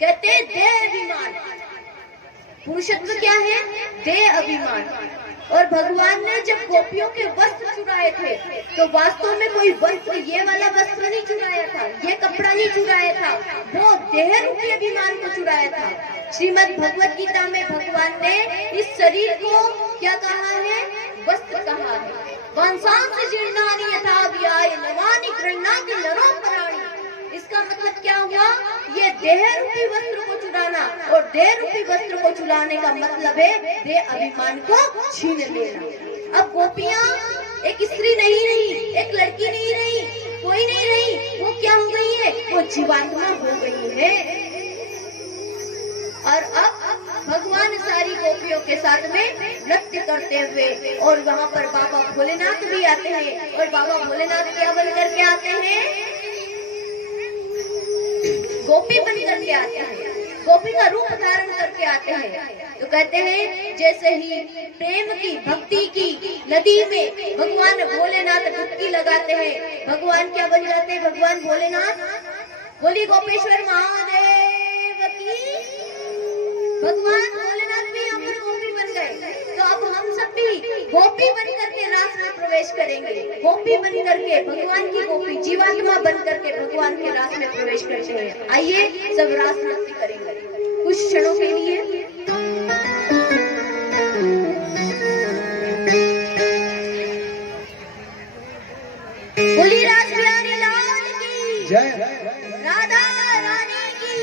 कहते हैं देह अभिमान, पुरुषत्व क्या है? देह अभिमान। और भगवान ने जब गोपियों के वस्त्र चुराए थे तो वास्तव में कोई वस्त्र, ये वाला वस्त्र नहीं चुराया था, ये कपड़ा नहीं चुराया था, वो देह रूपी अभिमान को चुराया था। श्रीमद् भगवत गीता में भगवान ने इस शरीर को क्या कहा है? वस्त्र कहा है। वंशांश जीर्णानि यथा व्याय नवानि गृह्णाति नरो पराणि। इसका मतलब क्या हुआ? ये देह रूपी वस्त्र को चुराना, और देह रूपी वस्त्र को चुराने का मतलब है देह अभिमान को छीन लेना। अब गोपियां एक स्त्री नहीं रही, एक लड़की नहीं रही, कोई नहीं रही, वो क्या हो गई है? वो जीवात्मा हो गई है। और अब भगवान सारी गोपियों के साथ में नृत्य करते हुए, और वहाँ पर बाबा भोलेनाथ भी आते हैं। और बाबा भोलेनाथ क्या बन करके आते हैं? गोपी बन करके आते हैं, गोपी का रूप धारण करके आते हैं। तो कहते हैं जैसे ही प्रेम की भक्ति की नदी में भगवान भोलेनाथ डुबकी लगाते हैं, भगवान क्या बन जाते हैं? भगवान भोलेनाथ। बोली गोपेश्वर महादेव की। भगवान भोलेनाथ भी यहाँ पर गोपी बन गए। तो अब हम सब भी गोपी बन करके रास में प्रवेश करेंगे। गोपी बन करके, भगवान की गोपी, जीवात्मा बन करके भगवान के रास में प्रवेश करते हैं। आइए सब रास नृत्य करेंगे कुछ क्षणों के लिए। बोली रास बिहारी लाल की जय। राधा रानी की।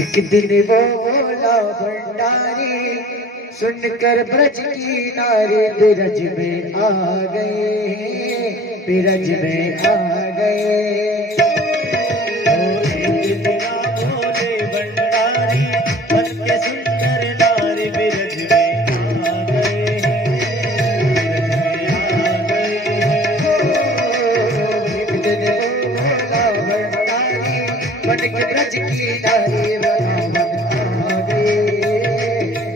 एक दिन वो बोला भंडारी, सुनकर ब्रज की नारी बिरज में आ गए, बिरज में आ गए। ब्रज की नारी वृंदावन आ गए,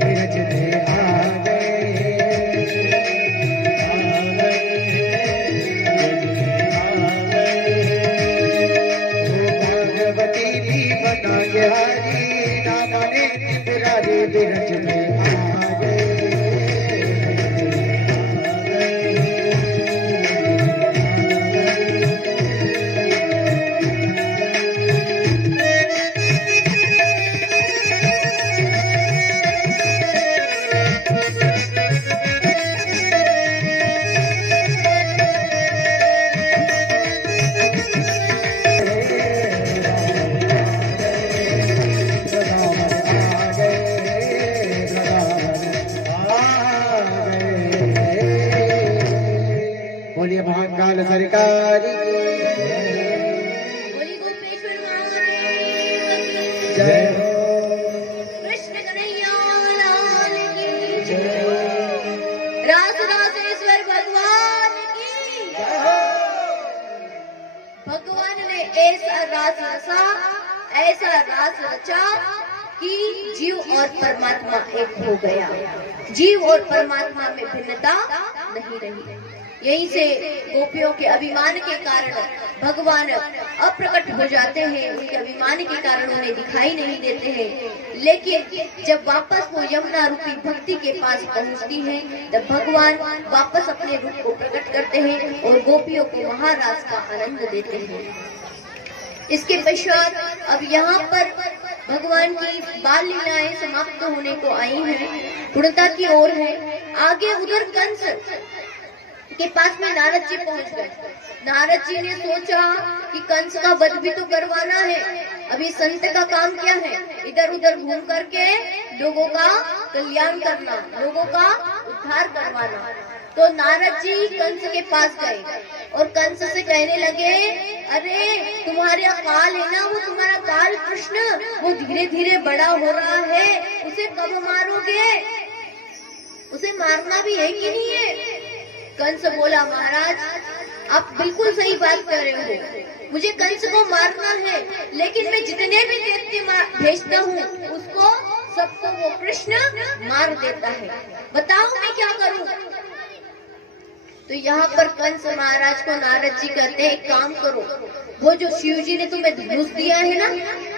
ब्रज में आ गए। भगवती भी बना हारी, नाना ने त्रिपुरारी ब्रज में आ गए। बोलिए महाकाल सरकार की बोली गोपेश्वर महादेव की जय हो। कृष्ण कन्हैया लाल की जय। रास रासेश्वर भगवान की। भगवान ने ऐसा रास रचा, ऐसा रास रचा कि जीव और परमात्मा एक हो गया। जीव और परमात्मा में भिन्नता नहीं रही। यहीं से गोपियों के अभिमान के कारण भगवान अप्रकट हो जाते हैं। उनके अभिमान के कारण उन्हें दिखाई नहीं देते हैं। लेकिन जब वापस वो यमुना रूपी भक्ति के पास पहुंचती हैं, तब भगवान वापस अपने रूप को प्रकट करते हैं और गोपियों को महारास का आनंद देते हैं। इसके पश्चात अब यहाँ पर भगवान की बाल लीलाएं समाप्त होने को आई हैं, पूर्णता की ओर है। आगे उधर कंस के पास में नारद जी पहुंच गए। नारद जी ने सोचा कि कंस का वध भी तो करवाना है। अभी संत का काम क्या है? इधर उधर घूम करके लोगों का कल्याण करना, लोगों का उद्धार करवाना। तो नारद जी कंस के पास गए और कंस से कहने लगे, अरे तुम्हारा काल है ना, वो तुम्हारा काल कृष्ण, वो धीरे धीरे बड़ा हो रहा है, उसे कब मारोगे? उसे मारना भी है कि नहीं है? कंस बोला, महाराज आप बिल्कुल सही बात कर रहे हो, मुझे कंस को मारना है, लेकिन मैं जितने भी दैत्य भेजता हूँ उसको सबको वो कृष्ण मार देता है। बताओ मैं क्या करूँ? तो यहाँ पर कंस महाराज को नारद जी कहते हैं, एक काम करो, वो जो शिव जी ने तुम्हें धनुष दिया है ना,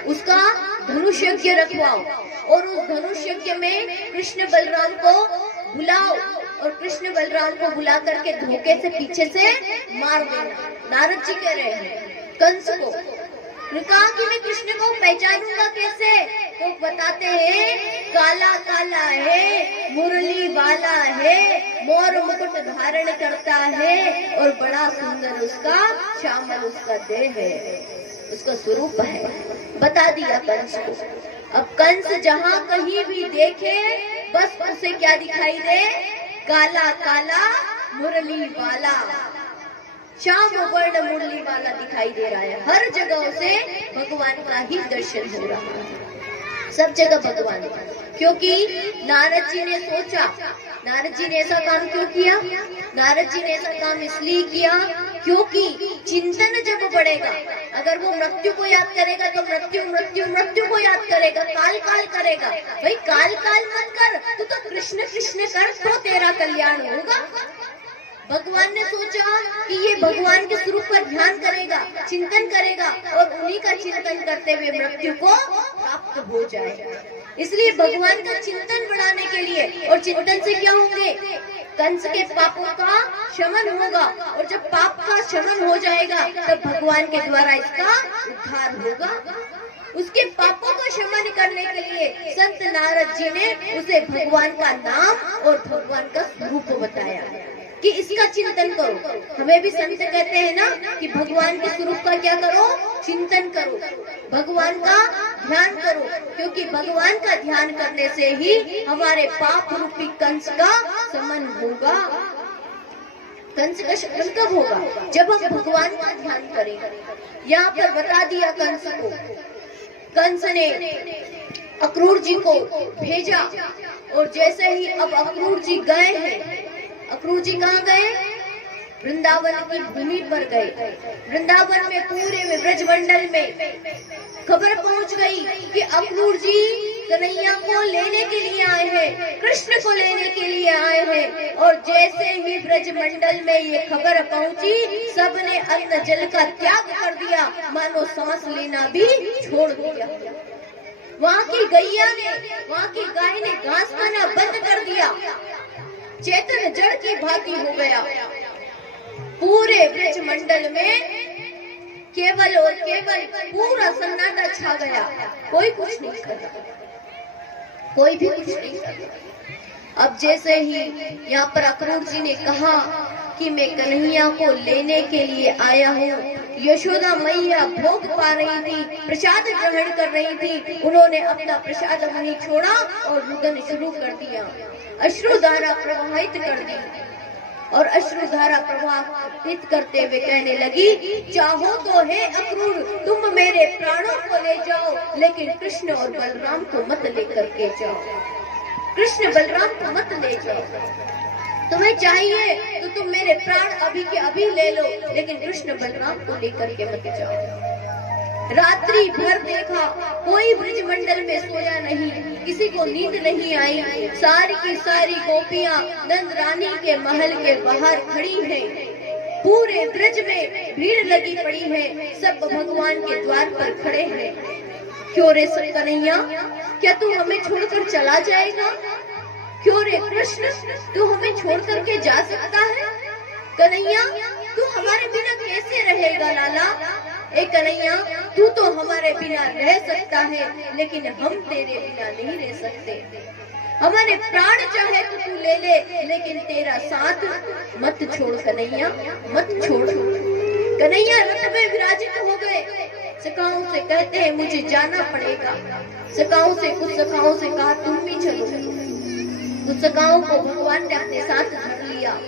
उसका धनुष यज्ञ रखवाओ और उस धनुष यज्ञ में कृष्ण बलराम को बुलाओ और कृष्ण बलराम को बुला करके धोखे से पीछे से मार देना। नारद जी कह रहे हैं कंस को। कहा कि मैं कृष्ण को पहचानूंगा कैसे? तो बताते हैं, काला काला है, मुरली वाला है, मोर मुकुट धारण करता है और बड़ा सुंदर उसका श्यामल उसका देह है, उसका स्वरूप है। बता दिया कंस को। अब कंस जहाँ कहीं भी देखे बस उसे क्या दिखाई दे? काला काला मुरली वाला, श्याम वर्ण मुरली वाला दिखाई दे रहा है। हर जगह से भगवान का ही दर्शन हो रहा है। सब जगह भगवान। क्योंकि नारद जी ने सोचा, नारद जी ने ऐसा काम क्यों किया? नारद जी ने ऐसा काम इसलिए किया क्योंकि चिंतन जब बढ़ेगा, अगर वो मृत्यु को याद करेगा तो मृत्यु मृत्यु मृत्यु को याद करेगा, काल काल करेगा। भाई काल काल मत कर, तू तो कृष्ण कृष्ण कर तो तेरा कल्याण होगा। भगवान ने सोचा कि ये भगवान के स्वरूप पर ध्यान करेगा, चिंतन करेगा और उन्हीं का चिंतन करते हुए मृत्यु को प्राप्त हो जाएगा। इसलिए भगवान का चिंतन बढ़ाने के लिए, और चिंतन से क्या होंगे? कंस के पापों का शमन होगा, और जब पाप का शमन हो जाएगा तब भगवान के द्वारा इसका उद्धार होगा। उसके पापों का शमन करने के लिए संत नारद जी ने उसे भगवान का नाम और भगवान का स्वरूप बताया कि इसका चिंतन करो। हमें भी संत कहते हैं ना कि भगवान के स्वरूप का क्या करो? चिंतन करो, भगवान का ध्यान करो, क्योंकि भगवान का ध्यान करने से ही हमारे पाप रूपी कंस का शमन होगा। कंस का शमन कब होगा? जब हम भगवान का ध्यान करेंगे। यहाँ पर बता दिया कंस को, कंस ने अक्रूर जी को भेजा, और जैसे ही अब अक्रूर जी गए हैं, अक्रूर जी कहाँ गए? वृंदावन की भूमि पर गए। वृंदावन में पूरे में ब्रजमंडल में खबर पहुंच गई कि अक्रूर जी कन्हैया को लेने के लिए आए हैं, कृष्ण को लेने के लिए आए हैं। और जैसे ही ब्रजमंडल में ये खबर पहुंची, सबने अन्न जल का त्याग कर दिया, मानो सांस लेना भी छोड़ दिया। वहाँ की गैया ने, वहाँ की गाय ने घास खाना बंद कर दिया, चेतन जड़ की भांति हो गया। पूरे ब्रजमंडल में केवल और केवल पूरा सन्नाटा छा गया, कोई कुछ नहीं कर रहा, कोई भी कुछ नहीं कर रहा। अब जैसे ही यहाँ पर अक्रूर जी ने कहा कि मैं कन्हैया को लेने के लिए आया हूँ, यशोदा मैया भोग पा रही थी, प्रसाद ग्रहण कर रही थी, उन्होंने अपना प्रसाद वहीं छोड़ा और रुदन शुरू कर दिया, अश्रुधारा प्रवाहित कर दी। और अश्रुधारा प्रवाहित करते हुए कहने लगी, चाहो तो हे अक्रूर तुम मेरे प्राणों को ले जाओ, लेकिन कृष्ण और बलराम को मत लेकर के जाओ, कृष्ण बलराम को मत ले जाओ। तुम्हें चाहिए तो तुम मेरे प्राण अभी के अभी ले लो, लेकिन कृष्ण बलराम को लेकर के मत जाओ। रात्रि भर देखा, कोई ब्रजमंडल में सोया नहीं, किसी को नींद नहीं आई। सारी की सारी गोपियां नंद रानी के महल के बाहर खड़ी हैं, पूरे ब्रज में भीड़ लगी पड़ी है, सब भगवान के द्वार पर खड़े हैं। क्यों रे कन्हैया, क्या तू हमें छोड़कर चला जाएगा? क्यों रे कृष्ण, तू हमें छोड़ करके जा सकता है? कन्हैया, तू हमारे बिना कैसे रहेगा लाला? ए कन्हैया, तू तो हमारे बिना रह सकता है, लेकिन हम तेरे बिना नहीं रह सकते। हमारे प्राण चाहे तो तू ले ले, लेकिन तेरा साथ मत छोड़ कन्हैया, मत छोड़। कन्हैया रथ में विराजित हो गए, सखाओं से कहते हैं मुझे जाना पड़ेगा। सखाओं से, कुछ सखाओं से कहा तुम भी चलो। कुछ सखाओं को भगवान ने अपने साथ धर लिया।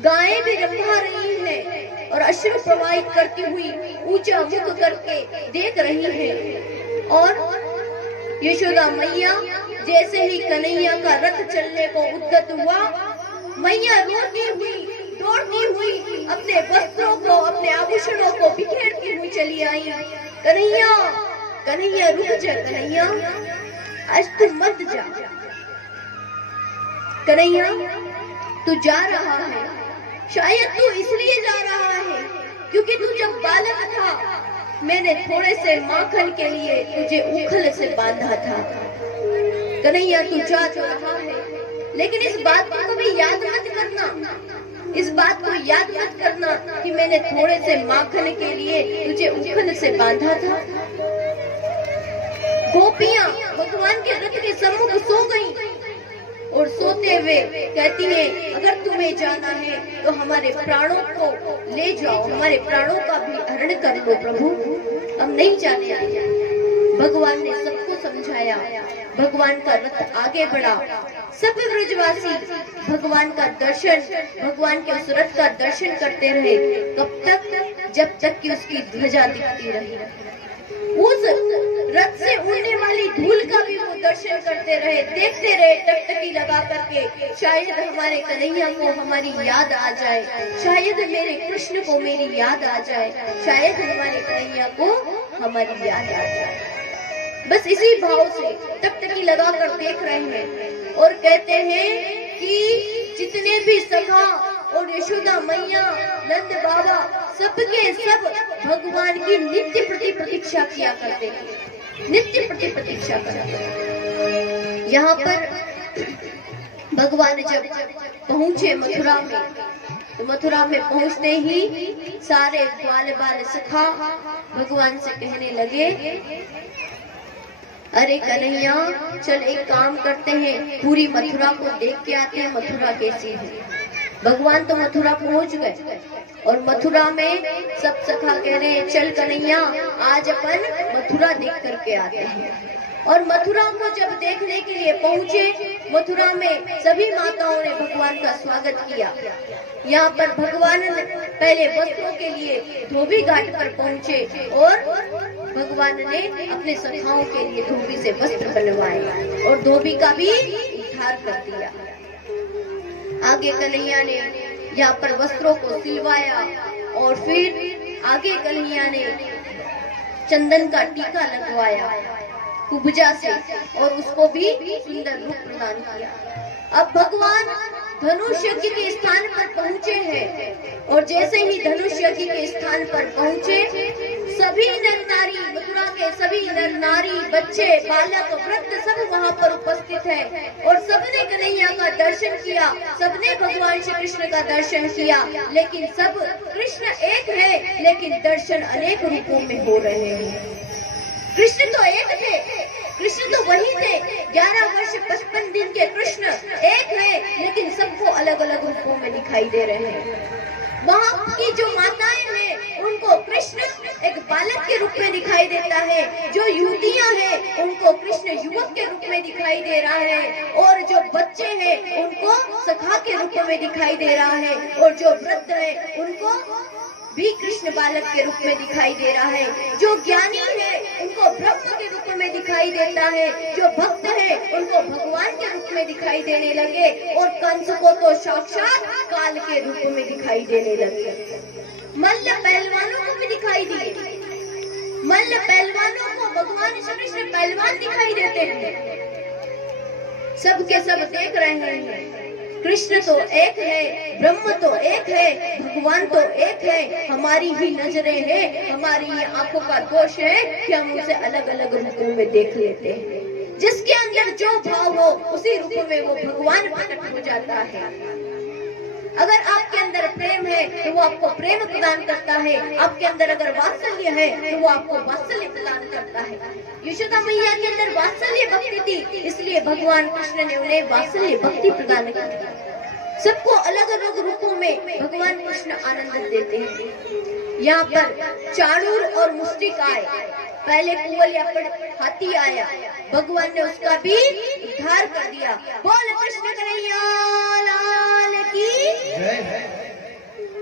गायें भी रंभा रही हैं और अश्रु प्रवाहित करती हुई ऊंचा मुख करके देख रही है। और यशोदा मैया जैसे ही कन्हैया का रथ चलने को उद्यत हुआ, मैया रोती हुई दौड़ती हुई अपने वस्त्रों को, अपने आभूषणों को बिखेरती हुई चली आई। कन्हैया, कन्हैया रुक जा कन्हैया, आज तू मत जा। कन्हैया, तू जा रहा है, शायद तू इसलिए जा रहा है क्योंकि तू जब बालक था, मैंने थोड़े से माखन के लिए तुझे उखल से बांधा था। कन्हैया, तू जा तो रहा है, लेकिन इस बात को कभी याद मत करना, इस बात को याद मत करना कि मैंने थोड़े से माखन के लिए तुझे उखल से बांधा था। गोपियां भगवान के रथ के सम्मुख सो गईं और सोते हुए कहती हैं, अगर तुम्हें जाना है तो हमारे प्राणों को ले जाओ, हमारे प्राणों का भी हरण कर लो प्रभु, हम नहीं जाने आए। भगवान ने सबको समझाया, भगवान का रथ आगे बढ़ा, सब ब्रजवासी भगवान का दर्शन, भगवान के उस रथ का दर्शन करते रहे। कब तक? जब तक कि उसकी ध्वजा दिखती रही। उस रथ से उड़ने वाली धूल का भी वो दर्शन करते रहे, देखते रहे टकटकी लगा करके। शायद हमारे कन्हैया को हमारी याद आ जाए, शायद मेरे कृष्ण को मेरी याद आ जाए, शायद हमारे कन्हैया को हमारी याद आ जाए। बस इसी भाव से टकटकी लगा कर देख रहे हैं और कहते हैं कि जितने भी सखा और यशोदा मैया, नंद बाबा, सबके सब भगवान की नित्य प्रतीक्षा किया करते थे, नित्य प्रतीक्षा करते थे। यहाँ पर भगवान जब पहुंचे मथुरा में, तो मथुरा में पहुंचते ही सारे ग्वाल बाल सखा भगवान से कहने लगे, अरे कन्हैया चल एक काम करते हैं, पूरी मथुरा को देख के आते हैं, मथुरा कैसी है। भगवान तो मथुरा पहुंच गए और मथुरा में सब सखा कह रहे हैं, चल कन्हैया आज अपन मथुरा देख करके आते हैं। और मथुरा को जब देखने के लिए पहुंचे, मथुरा में सभी माताओं ने भगवान का स्वागत किया। यहाँ पर भगवान पहले वस्त्रों के लिए धोबी घाट पर पहुंचे और भगवान ने अपने सखाओं के लिए धोबी से वस्त्र बनवाए और धोबी का भी उद्धार कर दिया। आगे कन्हैया ने यहाँ पर वस्त्रों को सिलवाया और फिर आगे कन्हैया ने चंदन का टीका लगवाया कुब्जा से और उसको भी सुंदर रूप प्रदान किया। अब भगवान धनुष यज्ञ के स्थान पर पहुंचे हैं और जैसे ही धनुष यज्ञ के स्थान पर पहुंचे, सभी नर नारी, मथुरा के सभी नर नारी, बच्चे, बालक, वृद्ध सब वहां पर उपस्थित हैं और सबने कन्हैया का दर्शन किया, सबने भगवान श्री कृष्ण का दर्शन किया। लेकिन सब कृष्ण एक है, लेकिन दर्शन अनेक रूपों में हो रहे हैं। कृष्ण तो एक थे, कृष्ण तो वही थे, 11 वर्ष 55 दिन के कृष्ण एक है, लेकिन सबको अलग अलग रूपों में दिखाई दे रहे हैं। वहाँ की जो माताएं हैं उनको कृष्ण एक बालक के रूप में दिखाई देता है, जो युवतियां हैं उनको कृष्ण युवक के रूप में दिखाई दे रहा है, और जो बच्चे हैं उनको सखा के रूप में दिखाई दे रहा है, और जो वृद्ध है उनको भी कृष्ण बालक के रूप में दिखाई दे रहा है। जो ज्ञानी है उनको ब्रह्म के रूप में दिखाई देता है, जो भक्त है उनको भगवान के रूप में दिखाई देने लगे, और कंस को तो साक्षात काल के रूप में दिखाई देने लगे। मल्ल पहलवानों को भी दिखाई दिए, मल्ल पहलवानों को भगवान श्री कृष्ण पहलवान दिखाई देते हैं। सबके सब देख रहे हैं, कृष्ण तो एक है, ब्रह्म तो एक है, भगवान तो एक है। हमारी ही नजरें हैं, हमारी ही आंखों का दोष है कि हम उसे अलग अलग रूपों में देख लेते हैं। जिसके अंदर जो भाव हो उसी रूप में वो भगवान प्रकट हो जाता है। अगर आपके अंदर प्रेम है तो वो आपको प्रेम प्रदान करता है, आपके अंदर अगर वात्सल्य है तो वो आपको वात्सल्य प्रदान करता है। यशोदा मैया के अंदर वात्सल्य भक्ति थी, इसलिए भगवान कृष्ण ने उन्हें वात्सल्य भक्ति प्रदान की। सबको अलग अलग रूपों में भगवान कृष्ण आनंद देते हैं। यहाँ पर चाणूर और मुष्टिक आए, पहले कुंवल हाथी आया, भगवान ने उसका भी उद्धार कर दिया। बोल कृष्ण कन्हैया लाल की।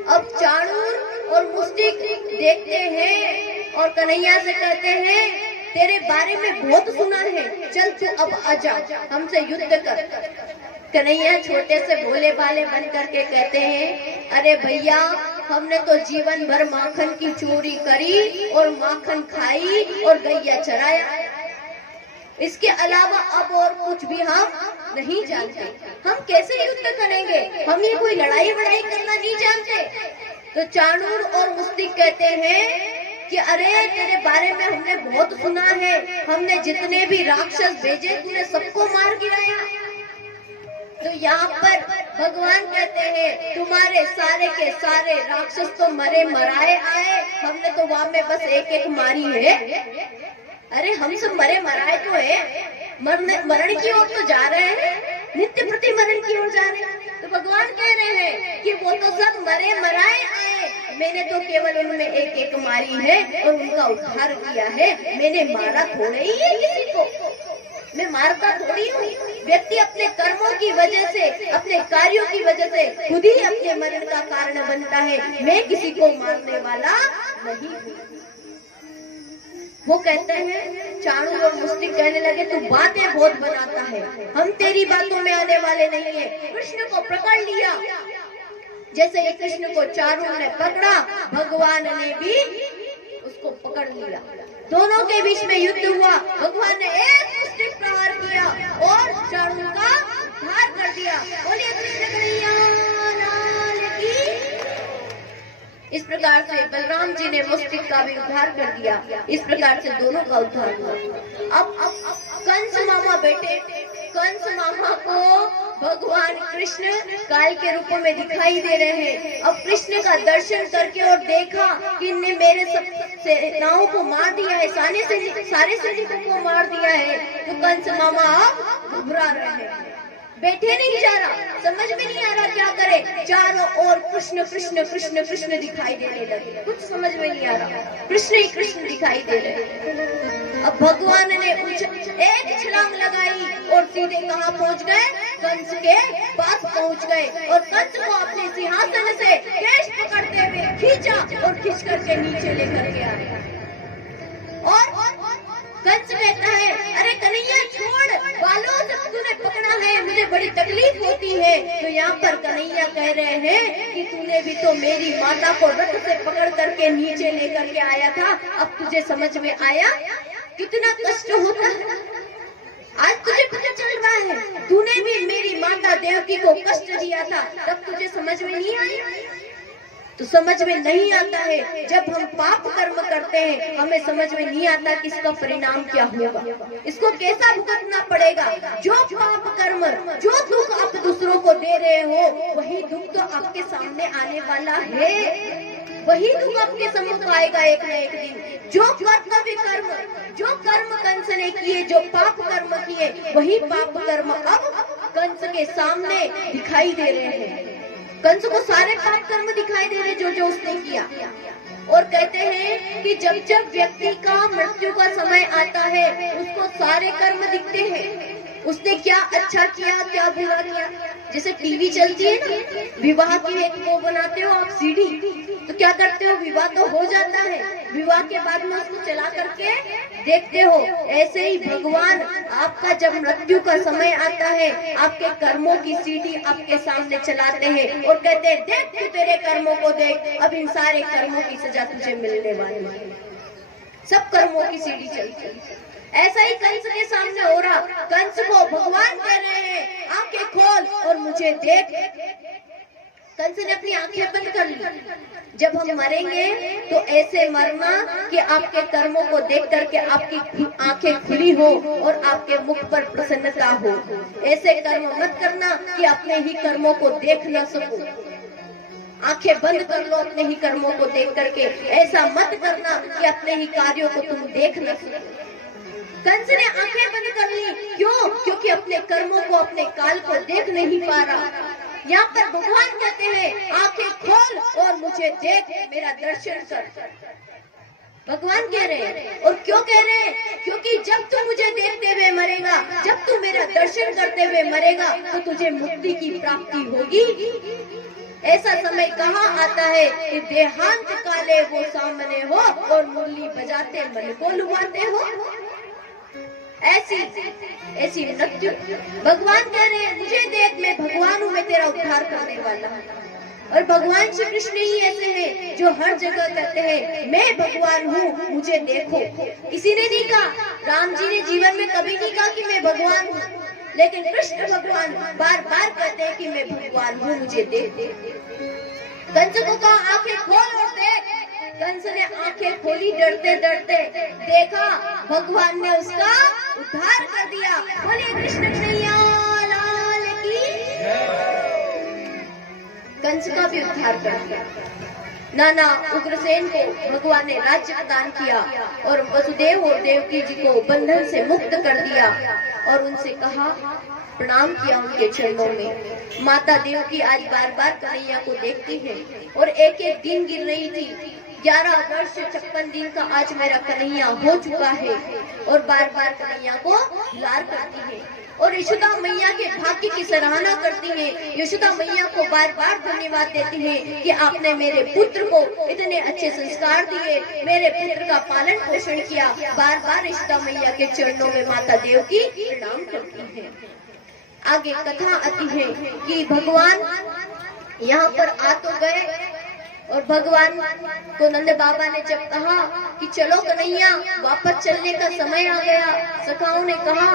अब चाणूर और मुष्टिक देखते हैं और कन्हैया से कहते हैं, तेरे बारे में बहुत सुना है, चल तू अब आजा, हमसे युद्ध कर। कन्हैया छोटे से भोले भाले बन करके कहते हैं, अरे भैया हमने तो जीवन भर माखन की चोरी करी और माखन खाई और गैया चराया, इसके अलावा अब और कुछ भी हम नहीं जानते। हम कैसे युद्ध करेंगे, हम ये कोई लड़ाई वड़ाई करना नहीं जानते। तो चाणूर और मुष्टिक कहते हैं कि अरे तेरे बारे में हमने बहुत सुना है, हमने जितने भी राक्षस भेजे तूने सबको मार गिराया। तो यहाँ पर भगवान कहते हैं, तुम्हारे सारे के सारे राक्षस तो मरे मराए आए, हमने तो वहां में बस एक एक मारी है। अरे हम सब मरे मराए तो है, मरण की ओर तो जा रहे हैं, नित्य प्रति मरण की ओर जा रहे हैं। तो भगवान कह रहे हैं कि वो तो सब मरे मराए आए, मैंने तो केवल उनमें एक एक मारी है और उनका उद्धार किया है। मैंने मारा थोड़े ही है किसी को, मैं मारता थोड़ी हूँ। व्यक्ति अपने कर्मों की वजह से, अपने कार्यों की वजह से खुद ही अपने मरण का कारण बनता है। मैं किसी को मारने वाला नहीं हूँ। वो कहते हैं, चाणू और मुस्टिक कहने लगे तू बातें बहुत बनाता है, हम तेरी बातों में आने वाले नहीं है। कृष्ण को पकड़ लिया। जैसे ही कृष्ण को चाणू ने पकड़ा, भगवान ने भी उसको पकड़ लिया। दोनों के बीच में युद्ध हुआ। भगवान ने एक मुस्टिक प्रहार किया और चाणू का उद्धार कर दिया। बोलिए कृष्ण कन्हैया लाल की। इस प्रकार से बलराम जी ने मुस्टिक का भी उद्धार कर दिया। इस प्रकार से दोनों का उद्धार हुआ। अब कंस मामा बेटे, कंस मामा को भगवान कृष्ण काल के रूप में दिखाई दे रहे हैं। अब कृष्ण का दर्शन करके और देखा कि इनने मेरे सब सेनाओं को मार दिया है, सारे सैनिकों को मार दिया है, तो कंस मामा अब घबरा रहे हैं। बैठे नहीं जा रहा, समझ में नहीं आ रहा क्या करे। चारों ओर कृष्ण कृष्ण कृष्ण कृष्ण दिखाई देने लगे, कुछ समझ में नहीं आ रहा, कृष्ण ही कृष्ण दिखाई दे रहे। अब भगवान ने एक छलांग लगाई और सीधे कहाँ पहुँच गए? कंस के पास पहुँच गए और कंस को अपने सिंहासन से केश पकड़ते हुए खींचा और खींच करके नीचे लेकर के आया। और कंस कहता है, अरे कन्हैया छोड़, बालों से तूने पकड़ा है, मुझे बड़ी तकलीफ होती है। तो यहाँ पर कन्हैया कह रहे हैं कि तूने भी तो मेरी माता को रथ से पकड़ करके नीचे लेकर के आया था, अब तुझे समझ में आया कितना कष्ट होता है। आज तुझे पता चल रहा है, तूने भी मेरी माता देवकी को कष्ट दिया था, तब तुझे समझ में नहीं आया। तो समझ में नहीं आता है, जब हम पाप कर्म करते हैं हमें समझ में नहीं आता कि इसका परिणाम क्या होगा, इसको कैसा भुगतना पड़ेगा। जो पाप कर्म, जो दुख आप दूसरों को दे रहे हो, वही दुख तो आपके सामने आने वाला है, वही दुख आपके सम्मुख आएगा एक न एक दिन। जो कर्तव्य कर्म, जो कर्म कंस ने किए, जो पाप कर्म किए, वही पाप कर्म अब कंस के सामने दिखाई दे रहे हैं। कंस को सारे पाप कर्म दिखाई दे रहे जो जो उसने किया। और कहते हैं कि जब जब व्यक्ति का मृत्यु का समय आता है, उसको सारे कर्म दिखते हैं, उसने क्या अच्छा किया क्या बुरा किया। जैसे टीवी चलती है ना, विवाह की एक वो बनाते हो आप सीडी, तो क्या करते हो, विवाह तो हो जाता है, विवाह के बाद में उसको चला करके देखते हो। ऐसे ही भगवान आपका जब मृत्यु का समय आता है, आपके कर्मों की सीडी आपके सामने चलाते हैं और कहते हैं, देख तू तेरे कर्मों को देख, अब इन सारे कर्मों की सजा तुझे मिलने वाली है। सब कर्मों की सीडी चलती है। ऐसा ही कंस के सामने हो रहा। कंस को भगवान कह रहे हैं, आंखें खोल और मुझे देख। कंस ने अपनी आंखें बंद कर ली। जब हम मरेंगे तो ऐसे मरना कि आपके कर्मों को देख करके आपकी आंखें खुली हो और आपके मुख पर प्रसन्नता हो। ऐसे कर्म मत करना कि अपने ही कर्मों को देख न सको। आंखें बंद कर लो अपने ही कर्मों को देख करके। ऐसा मत करना कि अपने ही कार्यों को तुम देख न सको। कंस ने आंखें बंद कर ली, क्यों? क्योंकि अपने कर्मों को, अपने काल को देख नहीं पा रहा। यहाँ पर भगवान कहते हैं, आंखें खोल और मुझे देख, मेरा दर्शन कर। भगवान कह रहे हैं। और क्यों कह रहे हैं? क्योंकि जब तू मुझे देखते हुए मरेगा, जब तू मेरा दर्शन करते हुए मरेगा, तो तुझे मुक्ति की प्राप्ति होगी। ऐसा समय कहाँ आता है कि देहांत काले वो सामने हो और मुरली बजाते मन को लुभाते हो। ऐसी मृत्यु। भगवान कह रहे हैं, मुझे देख, मैं भगवान हूँ, मैं तेरा उद्धार करने वाला हूँ। और भगवान श्री कृष्ण ही ऐसे हैं जो हर जगह कहते हैं, मैं भगवान हूँ, मुझे देखो। किसी ने नहीं कहा, राम जी ने जीवन में कभी नहीं कहा कि मैं भगवान हूँ, लेकिन कृष्ण भगवान बार बार कहते हैं कि मैं भगवान हूँ, मुझे देख। कंस को कहा, आंखें खोल और देख। कंस ने आंखें खोली, डरते डरते देखा, भगवान ने उसका उद्धार कर दिया। बोलिए कृष्ण कन्हैया लाल की। कंस का भी उद्धार कर दिया। नाना उग्रसेन को भगवान ने राज्य प्रदान किया और वसुदेव और देवकी जी को बंधन से मुक्त कर दिया और उनसे कहा, प्रणाम किया उनके चरणों में। माता देवकी आज बार बार कन्हैया को देखती है और एक एक दिन गिर रही थी। 11 वर्ष 56 दिन का आज मेरा कन्हैया हो चुका है और बार बार कन्हैया को लार करती है। और यशोदा मैया के भाग्य की सराहना करती हैं। यशोदा मैया को बार बार धन्यवाद देती हैं कि आपने मेरे पुत्र को इतने अच्छे संस्कार दिए, मेरे पुत्र का पालन पोषण किया। बार बार यशोदा मैया के चरणों में माता देव की प्रणाम करती हैं। आगे कथा आती है कि भगवान यहाँ पर आ तो गए और भगवान को नंद बाबा ने जब कहा कि चलो कन्हैया वापस चलने का समय आ गया, सखाओं ने कहा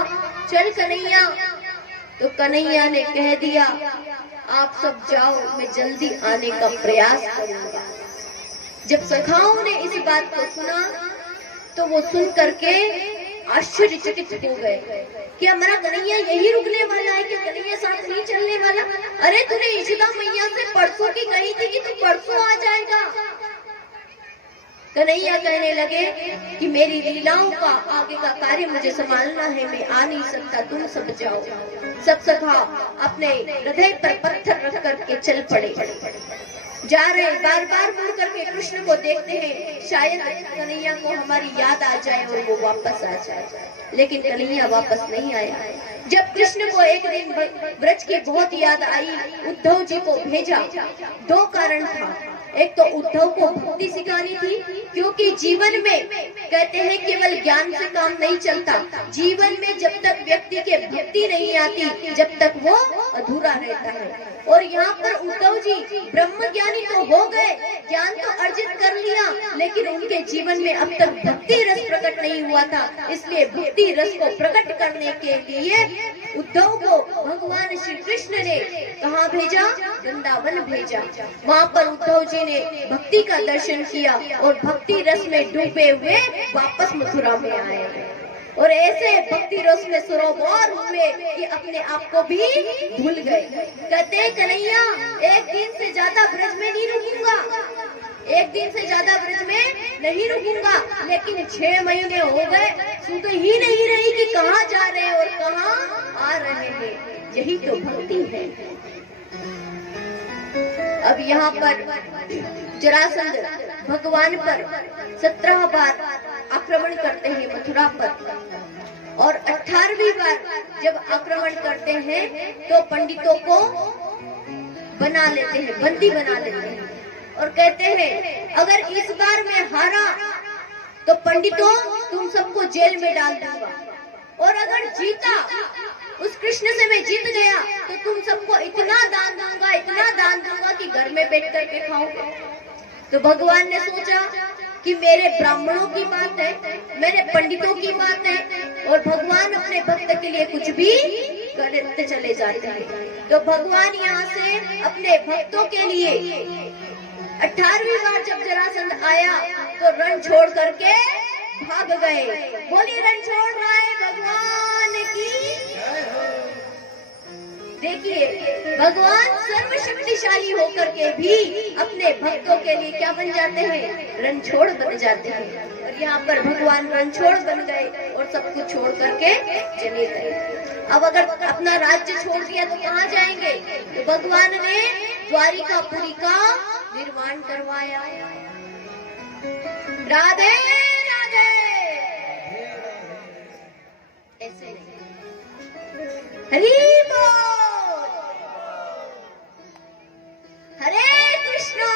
चल कन्हैया, तो कन्हैया ने कह दिया आप सब जाओ, मैं जल्दी आने का प्रयास करूंगा। जब सखाओं ने इस बात को सुना तो वो सुन करके आश्चर्यचकित हो गए कि हमारा कन्हैया यही रुकने वाला है, कि कन्हैया साथ नहीं चलने वाला। अरे तूने यशोदा मैया से परसों की कही थी कि तू परसों आ जाएगा। कन्हैया कहने लगे कि मेरी लीलाओं का आगे का कार्य मुझे संभालना है, मैं आ नहीं सकता, तुम सब जाओ। सब सखा अपने हृदय पर पत्थर रख करके चल पड़े। जा रहे, बार बार मुड़ करके कृष्ण को देखते हैं, शायद कन्हैया को हमारी याद आ जाए और वो वापस आ जाए, लेकिन कन्हैया वापस नहीं आया। जब कृष्ण को एक दिन ब्रज की बहुत याद आई, उद्धव जी को भेजा। दो कारण था, एक तो उद्धव को भक्ति सिखानी थी, क्योंकि जीवन में कहते हैं केवल ज्ञान से काम नहीं चलता। जीवन में जब तक व्यक्ति के भक्ति नहीं आती, जब तक वो अधूरा रहता है। और यहाँ पर उद्धव जी ब्रह्म ज्ञानी तो हो गए, ज्ञान तो अर्जित कर लिया, लेकिन उनके जीवन में अब तक भक्ति रस प्रकट नहीं हुआ था। इसलिए भक्ति रस को प्रकट करने के लिए उद्धव को भगवान श्री कृष्ण ने कहाँ भेजा? वृंदावन भेजा। वहाँ पर उद्धव जी ने भक्ति का दर्शन किया और भक्ति रस में डूबे हुए वापस मथुरा में आए और ऐसे भक्ति रस में सरोवर हुए कि अपने आप को भी भूल गए। कहते कन्हैया एक दिन से ज्यादा ब्रज में नहीं रुकूंगा, एक दिन से ज्यादा ब्रज में नहीं रुकूंगा, लेकिन 6 महीने हो गए, सुन ही नहीं रही कि कहाँ जा रहे हैं और कहाँ आ रहे हैं। यही तो भक्ति है। अब यहाँ पर जरासंध भगवान पर 17 बार आक्रमण करते हैं मथुरा पर, और 18वीं बार जब आक्रमण करते हैं तो पंडितों को बना लेते हैं, बंदी बना लेते हैं और कहते हैं अगर इस बार मैं हारा तो पंडितों तुम सबको जेल में डाल दूंगा, और अगर जीता, उस कृष्ण से मैं जीत गया तो तुम सबको इतना दान दूंगा, इतना दान दूंगा कि घर में बैठ करके खाओगे। तो भगवान ने सोचा कि मेरे ब्राह्मणों की बात है, मेरे पंडितों की बात है, और भगवान अपने भक्त के लिए कुछ भी करते चले जाते हैं। तो भगवान यहाँ से अपने भक्तों के लिए 18वीं बार जब जरासंध आया तो रण छोड़ करके भाग गए। बोली रण छोड़ राय भगवान की। देखिए भगवान सर्वशक्तिशाली होकर के भी अपने भक्तों के लिए क्या बन जाते हैं? रणछोड़ बन जाते हैं। और यहाँ पर भगवान रणछोड़ बन गए और सब कुछ छोड़ करके चले गए। अब अगर अपना राज्य छोड़ दिया तो कहाँ जाएंगे? तो भगवान ने द्वारिकापुरी का निर्माण करवाया। राधे राधे। ऐसे हरि बोल। हरे कृष्णा।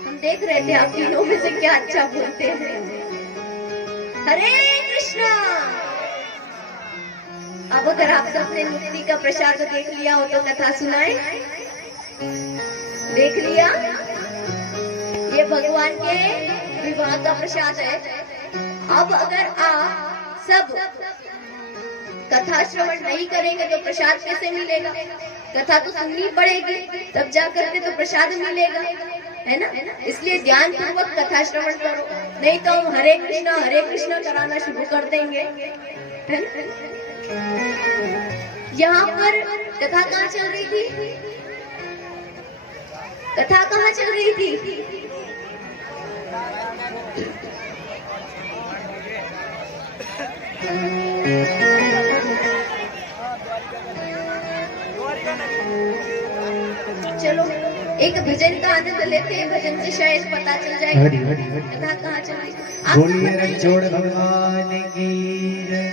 हम देख रहे थे आप तीनों में से क्या अच्छा बोलते हैं। हरे कृष्णा। अब अगर आप सबने मुक्ति का प्रसाद देख लिया हो तो कथा सुनाए। देख लिया? ये भगवान के विवाह का प्रसाद है। अब अगर आप सब कथा श्रवण नहीं करेंगे तो प्रसाद कैसे मिलेगा? कथा तो सुननी पड़ेगी, तब जा करके तो प्रसाद मिलेगा, है ना? इसलिए ध्यान पूर्वक कथा श्रवण करो, नहीं तो हम हरे कृष्णा कराना शुरू कर देंगे, है ना? यहाँ पर कथा कहाँ चल रही थी? कथा कहाँ चल रही थी? चलो एक भजन का आनंद लेते हैं, भजन से शायद पता चल जाएगा हरि हरि हरि कथा कहाँ चल रही है। बोलिए रणछोड़ भगवान की जय।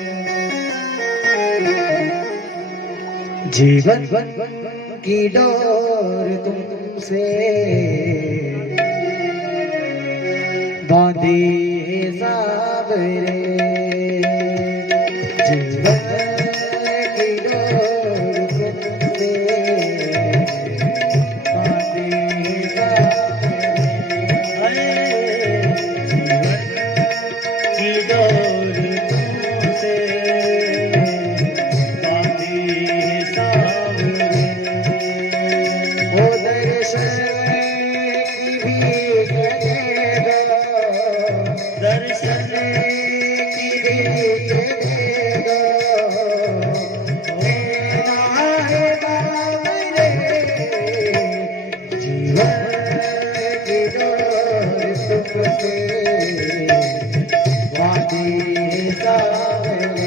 जीवन की डोर तुमसे बांधी है सावरे, जीवन की डोर तुमसे बांधी है सावरे, जीवन की डोर तुमसे बांधी है सावरे, ओ दर्शन की भी करेगा, दर्शन की भी करेगा, मेरा है बावरे, जीवन की डोर तुमसे बांधी है सावरे।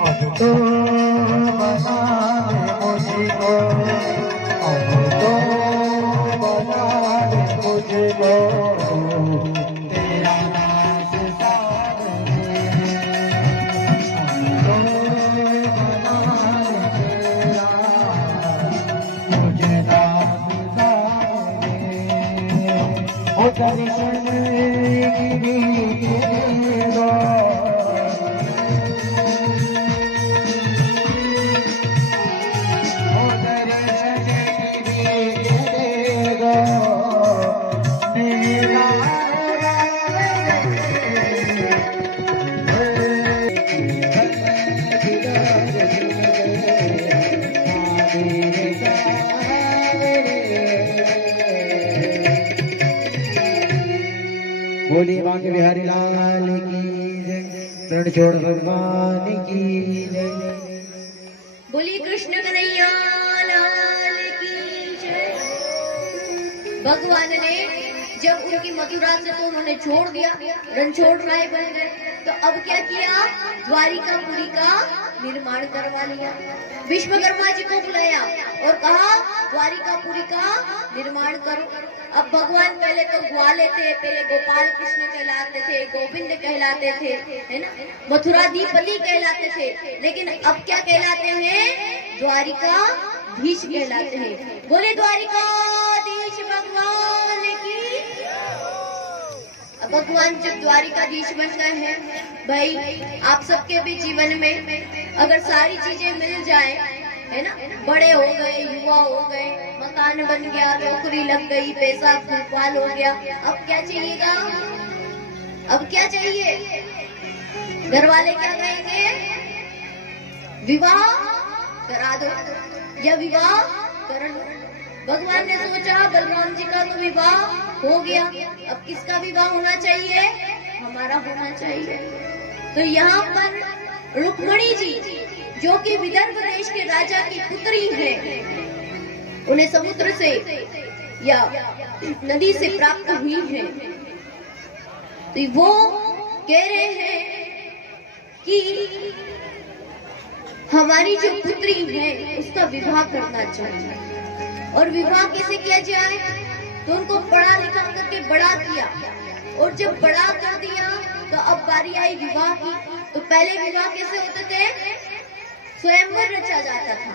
अब तो बता दे मुझको, अब तो बता दे मुझको, तेरा नाम सावरे, अब तो बता दे तेरा मुझे नाम सावरे, ओ दर्शन की भी देगा, बोलिए बांके बिहारी लाल की जय, रणछोड़ भगवान की जय। बोलिए कृष्ण कन्हैया लाल की जय। भगवान ने जब उनकी मथुरा से तो उन्होंने छोड़ दिया, रणछोड़ राय बन गए, तो अब क्या किया, द्वारिकापुरी का निर्माण करवा लिया। विश्वकर्मा जी को बुलाया और कहा द्वारिकापुरी का निर्माण करो। अब भगवान पहले तो ग्वाले थे, पहले गोपाल कृष्ण कहलाते थे, गोविंद कहलाते थे, है ना, मथुराधिपति कहलाते थे, लेकिन अब क्या कहलाते हैं, द्वारिकाधीश कहलाते हैं। बोले द्वारिकाधीश भगवान की। अब भगवान जब द्वारिकाधीश बन गए हैं, भाई आप सबके भी जीवन में अगर सारी चीजें मिल जाए, है ना, बड़े हो गए, युवा हो गए, मकान बन गया, नौकरी लग गई, पैसा फूफाल हो गया, अब क्या चाहिएगा, अब क्या चाहिए, घर वाले क्या कहेंगे, विवाह करा दो या विवाह कर लो। भगवान ने सोचा बलराम जी का तो विवाह हो गया, अब किसका विवाह होना चाहिए, हमारा होना चाहिए। तो यहाँ पर रुक्मणी जी जो कि विदर्भ देश के राजा की पुत्री है, उन्हें समुद्र से या नदी से प्राप्त हुई है, तो वो कह रहे हैं कि हमारी जो पुत्री है उसका विवाह करना चाहिए। और विवाह कैसे किया जाए, तो उनको पढ़ा लिखा करके बड़ा किया, और जब बड़ा कर दिया तो अब बारी आई विवाह की। तो पहले विवाह कैसे होते थे, स्वयंवर रचा जाता था,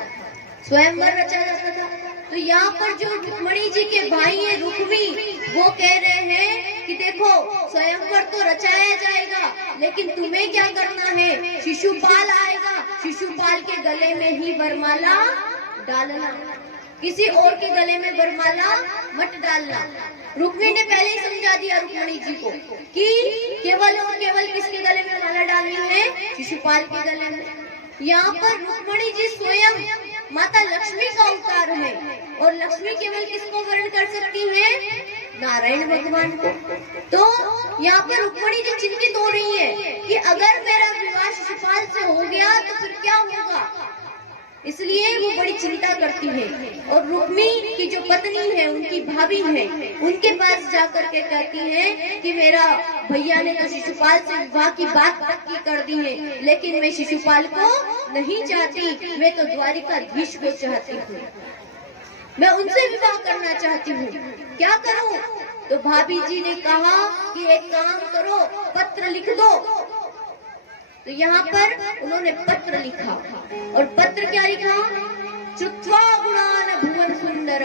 स्वयंवर रचा जाता था। तो यहाँ पर जो रुक्मणी जी के भाई है रुक्मी, वो कह रहे हैं कि देखो स्वयंवर तो रचाया जाएगा, लेकिन तुम्हें क्या करना है, शिशुपाल आएगा, शिशुपाल के गले में ही वरमाला डालना, किसी और के गले में वरमाला मत डालना। रुक्मी ने पहले ही समझा दिया रुक्मणी जी को कि केवल और केवल किसके गले में माला डालनी है, शिशुपाल के गले में। यहाँ पर रुक्मणी जी स्वयं माता लक्ष्मी का अवतार है, और लक्ष्मी केवल किसको वर्ण कर सकती है, नारायण भगवान को। तो यहाँ पर रुक्मणी जी चिंतित हो रही है कि अगर मेरा विवाह शिशुपाल से हो गया तो फिर क्या होगा, इसलिए वो बड़ी चिंता करती है। और रुक्मी की जो पत्नी है, उनकी भाभी है, उनके पास जाकर के कहती है कि मेरा भैया ने तो शिशुपाल से विवाह की बात पक्की कर दी है, लेकिन मैं शिशुपाल को नहीं चाहती, मैं तो द्वारिकाधीश को चाहती हूँ, मैं उनसे विवाह करना चाहती हूँ, क्या करूँ। तो भाभी जी ने कहा कि एक काम करो, पत्र लिख दो। तो यहाँ पर उन्होंने पत्र लिखा, और पत्र क्या लिखा, श्रुत्वा गुणान भुवन सुंदर।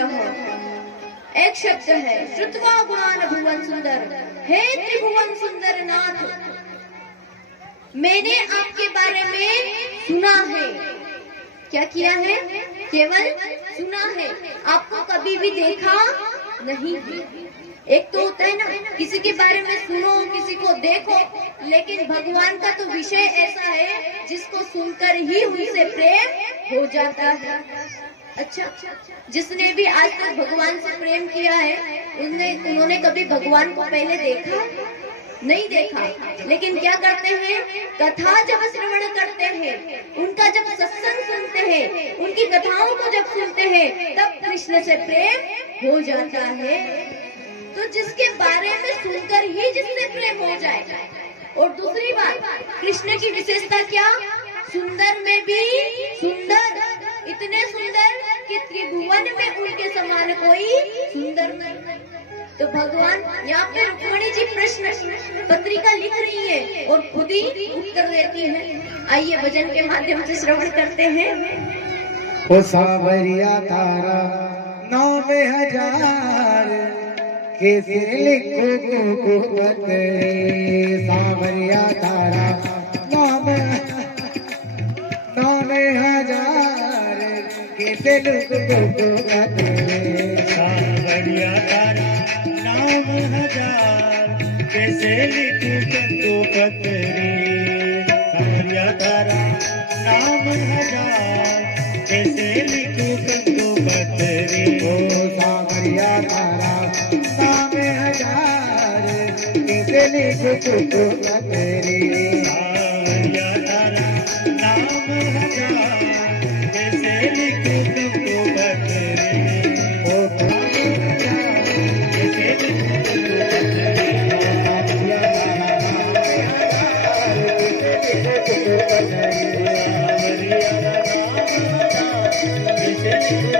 एक शब्द है, श्रुत्वा गुणान भुवन सुंदर, हे त्रिभुवन सुंदर नाथ, मैंने आपके बारे में सुना है। क्या किया है, केवल सुना है, आपको कभी भी देखा नहीं है। एक तो होता है ना, किसी के बारे में सुनो, किसी को देखो, लेकिन भगवान का तो विषय ऐसा है जिसको सुनकर ही उनसे प्रेम हो जाता है। अच्छा, जिसने भी आज तक भगवान से प्रेम किया है, उन्होंने कभी भगवान को पहले देखा नहीं देखा, लेकिन क्या करते हैं, कथा जब श्रवण करते हैं, उनका जब सत्संग सुनते हैं, उनकी कथाओं को जब सुनते हैं, तब कृष्ण से प्रेम हो जाता है। तो जिसके बारे में सुनकर ही जिससे प्रेम हो जाए। और दूसरी बात, कृष्ण की विशेषता क्या, सुंदर में भी सुंदर, इतने सुंदर कि त्रिभुवन में उनके समान कोई सुंदर नहीं। तो भगवान यहाँ पे रुक्मणी जी प्रश्न पत्रिका लिख रही है और खुद ही उत्तर देती है। आइए भजन के माध्यम से श्रवण करते हैं। ओ सावरिया तारा नाम हजार, केसर लिखो को पत्रे, सावरिया तारा नाम हजार, केसर लिखो को पत्रे, सावरिया तारा नाम हजार, कैसे लिखूं तुमको पत्रे, सावरिया तारा नाम हजार, कैसे लिखूं तुमको पत्रे। ओ सावरिया तारा नाम हजार, कैसे लिखो को पत्रे, सावरिया तारा नाम हजार, कैसे लिखूं तुमको पत्रे, ओ कैसे लिखूं तुमको पत्रे, सावरिया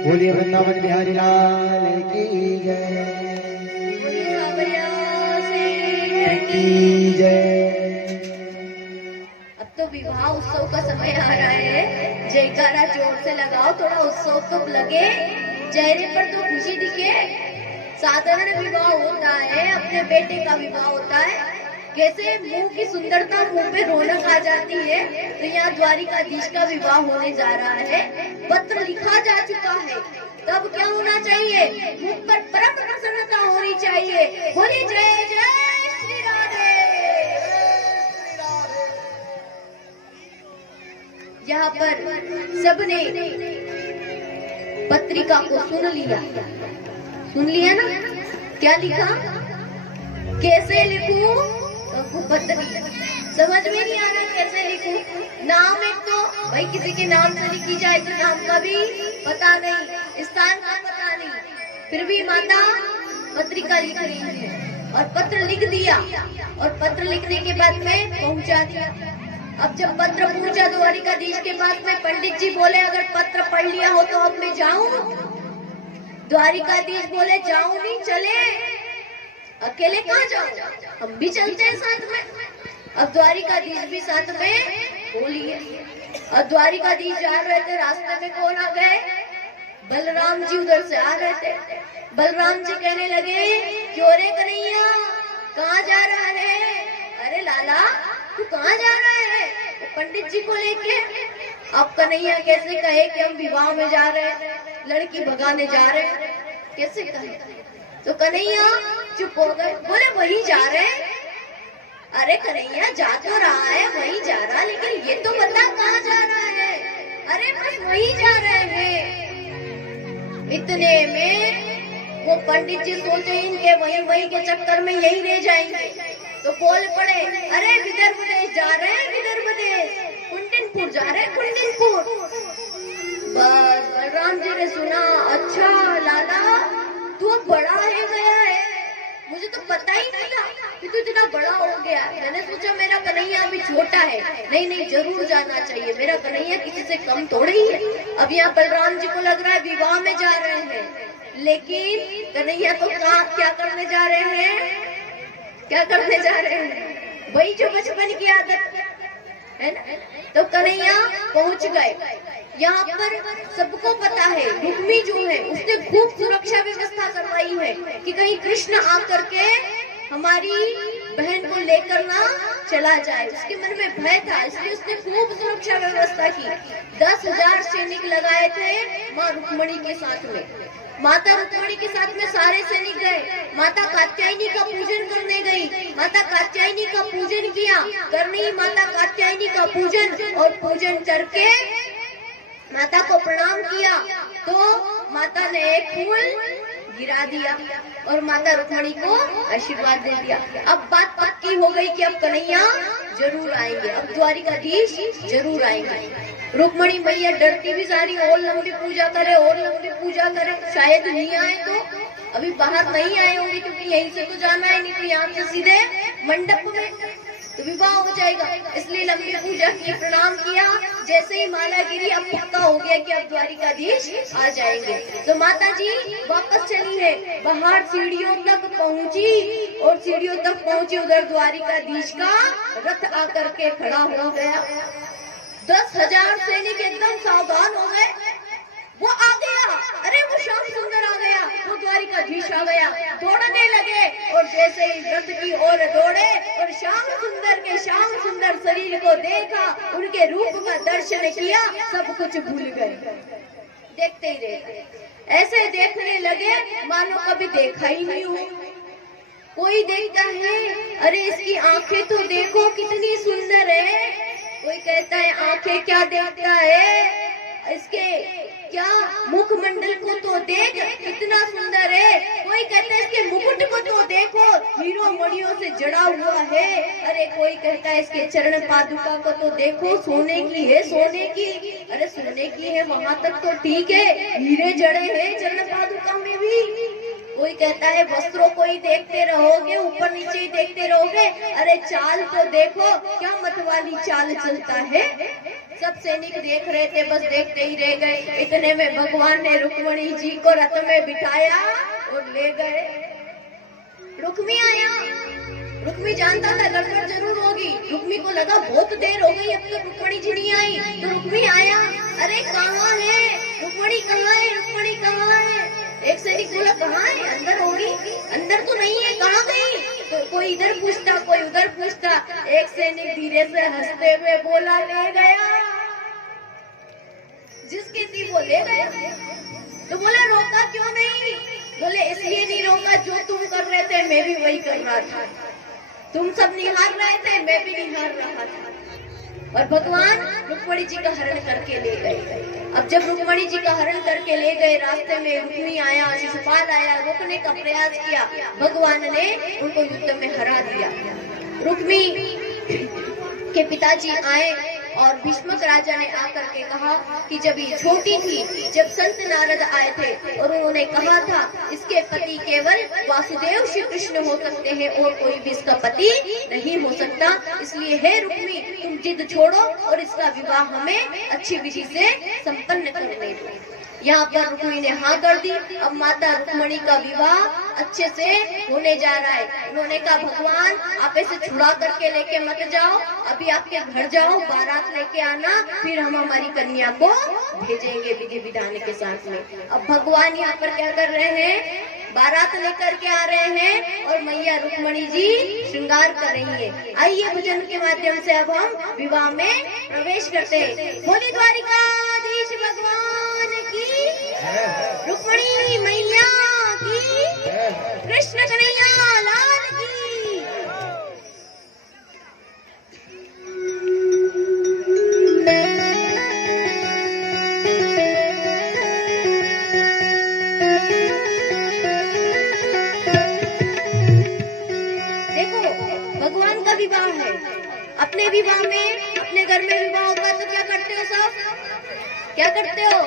बोलिए वृंदावन बिहारी लाल की जय, की जय। अब तो विवाह उत्सव का समय आ रहा है, जयकारा जोर से लगाओ, थोड़ा उत्सव तो लगे, चेहरे पर तो खुशी दिखे। साधारण विवाह होता है, अपने बेटे का विवाह होता है, कैसे मुंह की सुंदरता, मुंह पे रौनक आ जाती है। तो यहाँ द्वारिकाधीश का विवाह होने जा रहा है, पत्र लिखा जा चुका है, तब क्या होना चाहिए, मुख पर परम प्रसन्नता होनी चाहिए। बोले जय जय श्री राधे। यहाँ पर सबने पत्रिका को सुन लिया ना, क्या लिखा, कैसे लिखूं पत्री, समझ में नहीं आ रहा कैसे लिखूं। नाम एक तो भाई किसी के नाम से लिखी जाए तो नाम का भी पता नहीं, स्थान का पता नहीं, फिर भी माता पत्रिका लिख रही है और पत्र लिख दिया और पत्र लिखने के बाद में पहुंचा दिया। अब जब पत्र पहुंचा द्वारिकाधीश के पास में, पंडित जी बोले अगर पत्र पढ़ लिया हो तो अब मैं जाऊं? द्वारिकाधीश बोले जाऊं नहीं, चले, अकेले कहाँ जाऊं, हम भी चलते हैं साथ में। अब द्वारिकाधीश भी साथ में बोलिए। और द्वारिकाधीश जा रहे थे, रास्ते में कौन आ गए? बलराम जी उधर से आ रहे थे। बलराम जी कहने लगे क्यों रे कन्हैया, कहाँ जा रहा है? अरे लाला तू कहाँ जा रहा है? तो पंडित जी को लेके। अब कन्हैया कैसे कहे कि हम विवाह में जा रहे हैं, लड़की भगाने जा रहे हैं, कैसे कहे? तो कन्हैया चुप हो गए, बोले वही जा रहे हैं। अरे कन्हैया जा तो रहा है, वही जा रहा, लेकिन ये तो बता कहाँ जा रहा है? अरे बस वही जा रहे हैं। इतने में वो पंडित जी सोचे इनके वही के चक्कर में यही रह जाएंगे, तो बोल पड़े अरे विदर्भ देश जा रहे हैं, विदर्भ देश, कुंडिनपुर जा रहे हैं, कुंडिनपुर। बस बलराम जी ने सुना, अच्छा लाला तू बड़ा हो गया है, मुझे तो पता ही नहीं था कि तू इतना बड़ा हो गया। मैंने सोचा मेरा कन्हैया अभी छोटा है। नहीं जरूर जाना चाहिए, मेरा कन्हैया किसी से कम थोड़ी ही है। अब यहाँ बलराम जी को लग रहा है विवाह में जा रहे हैं, लेकिन कन्हैया तो क्या करने जा रहे हैं? क्या करने जा रहे हैं? वही जो बचपन की आदत है ना। तो कन्हैया पहुंच गए। यहाँ पर सबको पता है रुक्मी जो है उसने खूब सुरक्षा व्यवस्था करवाई है कि कहीं कृष्ण आकर के हमारी बहन को लेकर ना चला जाए। उसके मन में भय था, इसलिए उसने खूब सुरक्षा व्यवस्था की। 10,000 सैनिक लगाए थे माँ रुक्मणी के साथ में। माता रुक्मणी के साथ में सारे सैनिक गए। माता कात्यायनी का पूजन करने गई। माता कात्यायनी का पूजन किया। करनी माता कात्यायनी का पूजन, और पूजन करके माता को प्रणाम किया तो माता ने एक फूल गिरा दिया और माता रुक्मणी को आशीर्वाद दे दिया। अब बात पक्की हो गई कि अब कन्हैया जरूर आएंगे, अब द्वारिकाधीश जरूर आएंगे। रुक्मणी मैया डरती भी सारी, और लंबी पूजा करे, और लंबी पूजा करे, शायद नहीं आए तो अभी बाहर नहीं आए होंगे, क्योंकि यहीं से तो जाना है, नहीं तो यहाँ से सीधे मंडप में तो विवाह हो जाएगा। इसलिए लंबी पूजा की, प्रणाम किया। जैसे ही माला गिरी अब पक्का हो गया कि अब द्वारिकाधीश आ जाएंगे। तो माता जी वापस चली है, बाहर सीढ़ियों तक पहुंची, और सीढ़ियों तक पहुंची उधर द्वारिकाधीश का रथ आकर के खड़ा हो गया। 10,000 सैनिक एकदम सावधान हो गए। वो आ गया, अरे वो श्याम सुंदर आ गया, वो द्वारिकाधीश आ गया, दौड़ने लगे। और जैसे ही रथ की ओर दौड़े और श्याम सुंदर शरीर को देखा, उनके रूप का दर्शन किया, सब कुछ भूल गए। देखते ही रहे, ऐसे देखने लगे मानो कभी देखा ही नहीं हो। कोई देखता है अरे इसकी आंखें तो देखो कितनी सुंदर है, कोई कहता है आंखें क्या देखता है, इसके क्या मुखमंडल को तो देख कितना सुंदर है, कोई कहता है इसके मुकुट को तो देखो हीरो मणियों से जड़ा हुआ है, अरे कोई कहता है इसके चरण पादुका को तो देखो सोने की है, सोने की, अरे सोने की है वहां तक तो ठीक है, हीरे जड़े हैं चरण पादुका में भी। कोई कहता है वस्त्रों को ही देखते रहोगे, ऊपर नीचे ही देखते रहोगे, अरे चाल तो देखो क्या मतवाली चाल चलता है। सब सैनिक देख रहे थे, बस देखते ही रह गए। इतने में भगवान ने रुक्मणी जी को रथ में बिठाया और ले गए। रुक्मी आया, रुक्मी जानता था गड़बड़ जरूर होगी। रुक्मी को लगा बहुत देर हो गई, अब तक रुक्मणी जी नहीं आई। तो रुक्मी आया, अरे कहाँ है रुक्मणी, कहाँ है रुक्मणी, कहाँ है? एक सैनिक बोला कहाँ है? अंदर होगी। अंदर तो नहीं है, कहाँ गई? तो कोई इधर पूछता, कोई उधर पूछता। एक सैनिक धीरे से हंसते हुए बोला ले गया, जिसकी थी वो ले गया। तो बोले रोका क्यों नहीं? बोले इसलिए नहीं रोका, जो तुम कर रहे थे मैं भी वही कर रहा था, तुम सब निहार रहे थे मैं भी निहार रहा था। और भगवान रुक्मणी जी का हरण करके ले गए। अब जब रुक्मणी जी का हरण करके ले गए, रास्ते में रुक्मी आया, शिशुपाल आया, रोकने का प्रयास किया, भगवान ने उनको युद्ध में हरा दिया। रुक्मी के पिताजी आए और भीष्मक राजा ने आकर के कहा कि जब ये छोटी थी, जब संत नारद आए थे और उन्होंने कहा था इसके पति केवल वासुदेव श्री कृष्ण हो सकते हैं और कोई भी इसका पति नहीं हो सकता, इसलिए हे रुक्मी तुम जिद छोड़ो और इसका विवाह हमें अच्छी विधि से संपन्न करने दो। यहाँ पर रुक्मी ने हाँ कर दी। अब माता रुक्मणी का विवाह अच्छे से होने जा रहा है। उन्होंने कहा भगवान आप ऐसे छुड़ा करके लेके मत जाओ, अभी आपके घर जाओ, बारात लेके आना, फिर हम हमारी कन्या को भेजेंगे विधि विधान के साथ में। अब भगवान यहाँ पर क्या कर रहे हैं, बारात लेकर के आ रहे हैं और मैया रुक्मणी जी श्रृंगार कर रही है। आइए भजन के माध्यम से अब हम विवाह में प्रवेश करते हैं। बोली द्वारिकाधीश भगवान की, रुक्मणी मैया की, कृष्ण कन्हैया लाल की। विवाह है, अपने विवाह में, अपने घर में विवाह होगा तो क्या करते हो सब, क्या करते हो,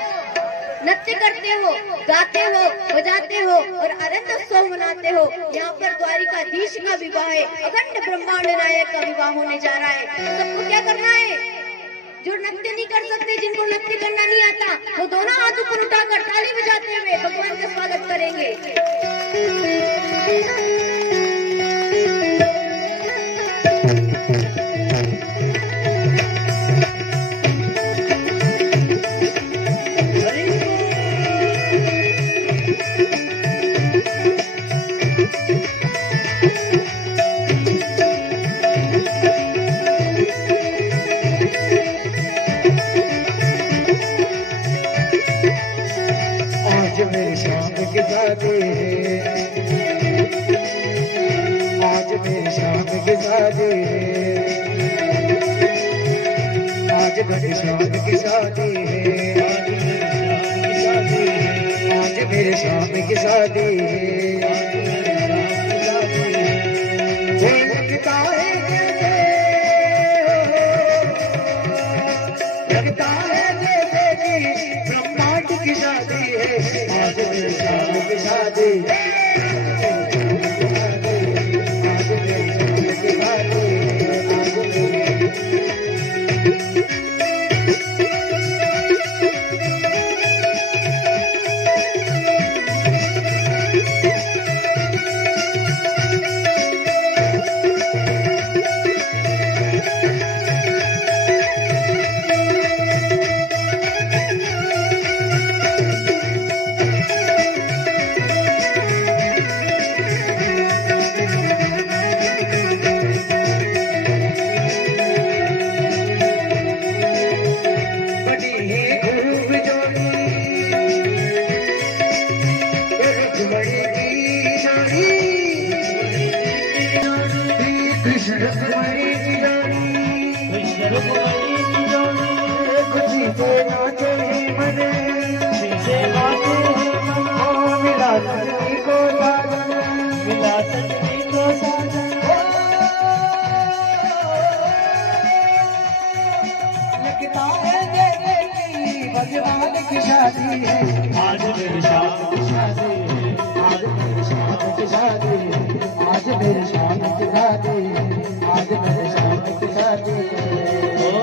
नृत्य करते हो, गाते हो, बजाते हो और आनंद उत्सव मनाते हो। यहाँ पर द्वारिकाधीश का विवाह है, अखंड ब्रह्मांड नायक का विवाह होने जा रहा है। तो सबको क्या करना है, जो नृत्य नहीं कर सकते, जिनको नृत्य करना नहीं आता, वो दोनों हाथ ऊपर उठाकर ताली बजाते हुए भगवान का स्वागत करेंगे। मेरी शाम की शादी है, आज मेरी शाम की शादी है, आज मेरी शाम की शादी है, आज मेरी शाम की शादी है। लगता है लगता है जैसे कि ब्रह्मांड की शादी है, आज मेरी शाम की शादी, आज मेरी शाम की शादी, आज मेरी भगवान की शादी है, आज मेरी शाम की शादी है, आज मेरी शाम की शादी है, आज मेरी शाम की शादी है, आज मेरी शाम की शादी है। ओ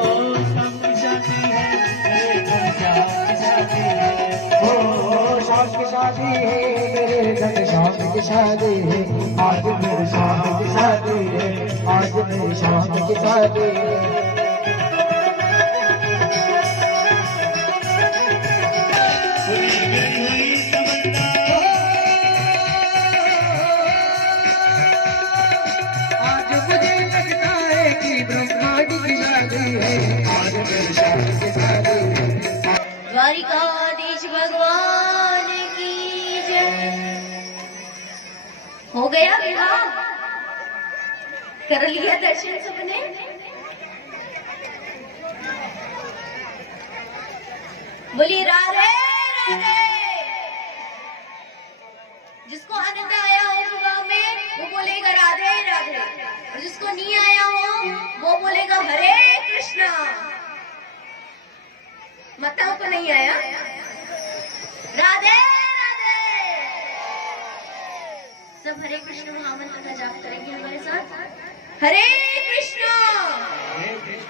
शाम की शादी है, मेरे घर शाम की शादी है, ओ शाम की शादी है, मेरे घर शाम की शादी है, आज मेरी शाम की शादी है, आज मेरी शाम की शादी है। द्वारिकाधीश भगवान की जय। हो गया विवाह, कर लिया दर्शन सबने। बोलिए राधे राधे। जिसको आनंद आया हो विवाह में वो बोलेगा राधे राधे, और जिसको नहीं आया हो वो बोलेगा हरे कृष्णा। माताओं को नहीं आया? राधे राधे। सब हरे कृष्ण महामंत्र का जाप करेंगे हमारे साथ। हरे कृष्ण हरे कृष्ण